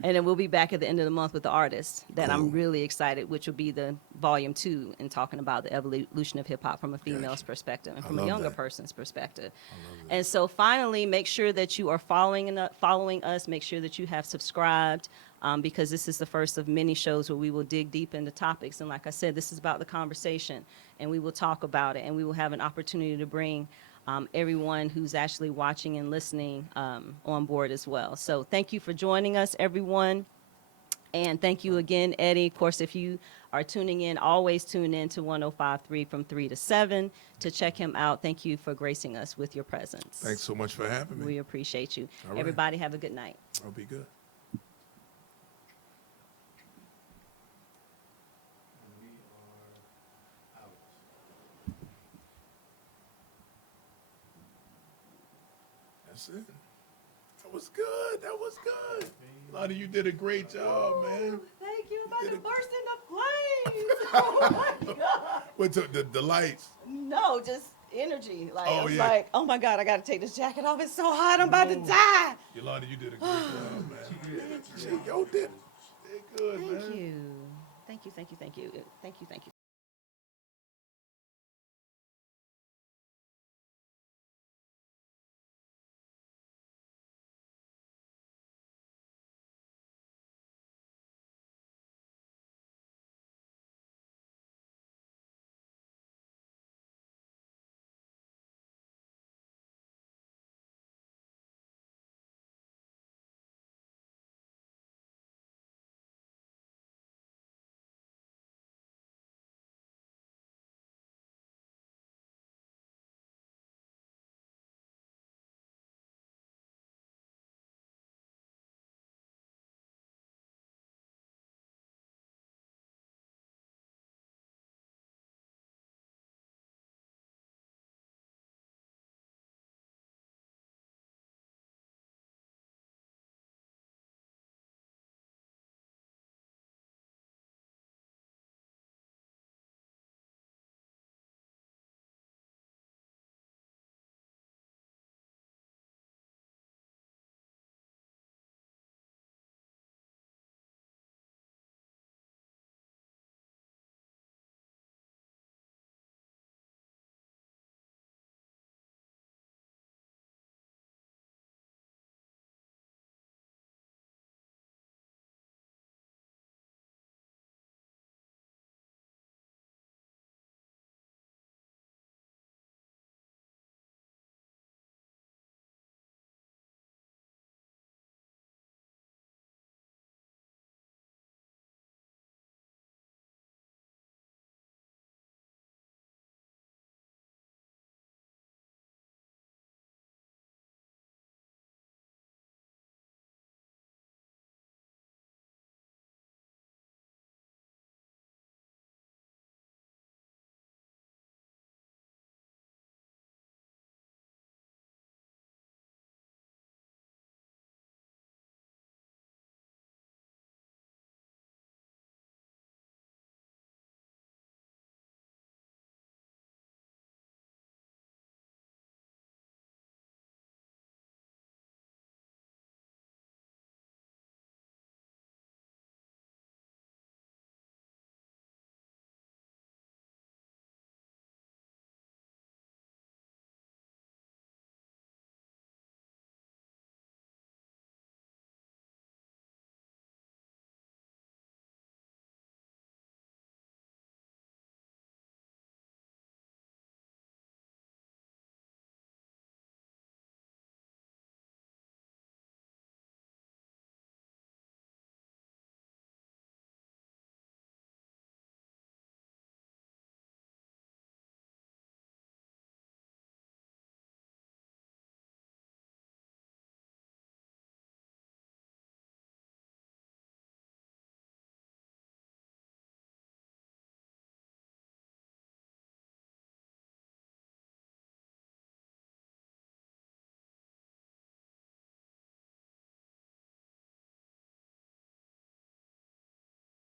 And then we'll be back at the end of the month with the artist that I'm Cool. really excited, which will be the volume 2, and talking about the evolution of hip hop from a female's Gotcha. perspective and I from a love younger that. person's perspective. I love that. And so finally, make sure that you are following us. Make sure that you have subscribed, because this is the first of many shows where we will dig deep into topics. And like I said, this is about the conversation, and we will talk about it, and we will have an opportunity to bring everyone who's actually watching and listening on board as well. So thank you for joining us, everyone. And thank you again, Eddie. Of course, if you are tuning in, always tune in to 105.3 from 3 to 7 to check him out. Thank you for gracing us with your presence. Thanks so much for having me. We appreciate you. All right. Everybody have a good night. I'll be good. And we are out. That's it. That was good. That was good. Lonnie, you did a great job, man. Thank you. I'm about did to it. burst into flames. Oh my God. What's up? The lights. No, just energy. Like, Oh, I was yeah. like, oh my God, I got to take this jacket off. It's so hot. I'm about to die. Yolanda, you did a great job, man. Yo, did good, man. Thank you. Thank you. Thank you. Thank you. Thank you. Thank you.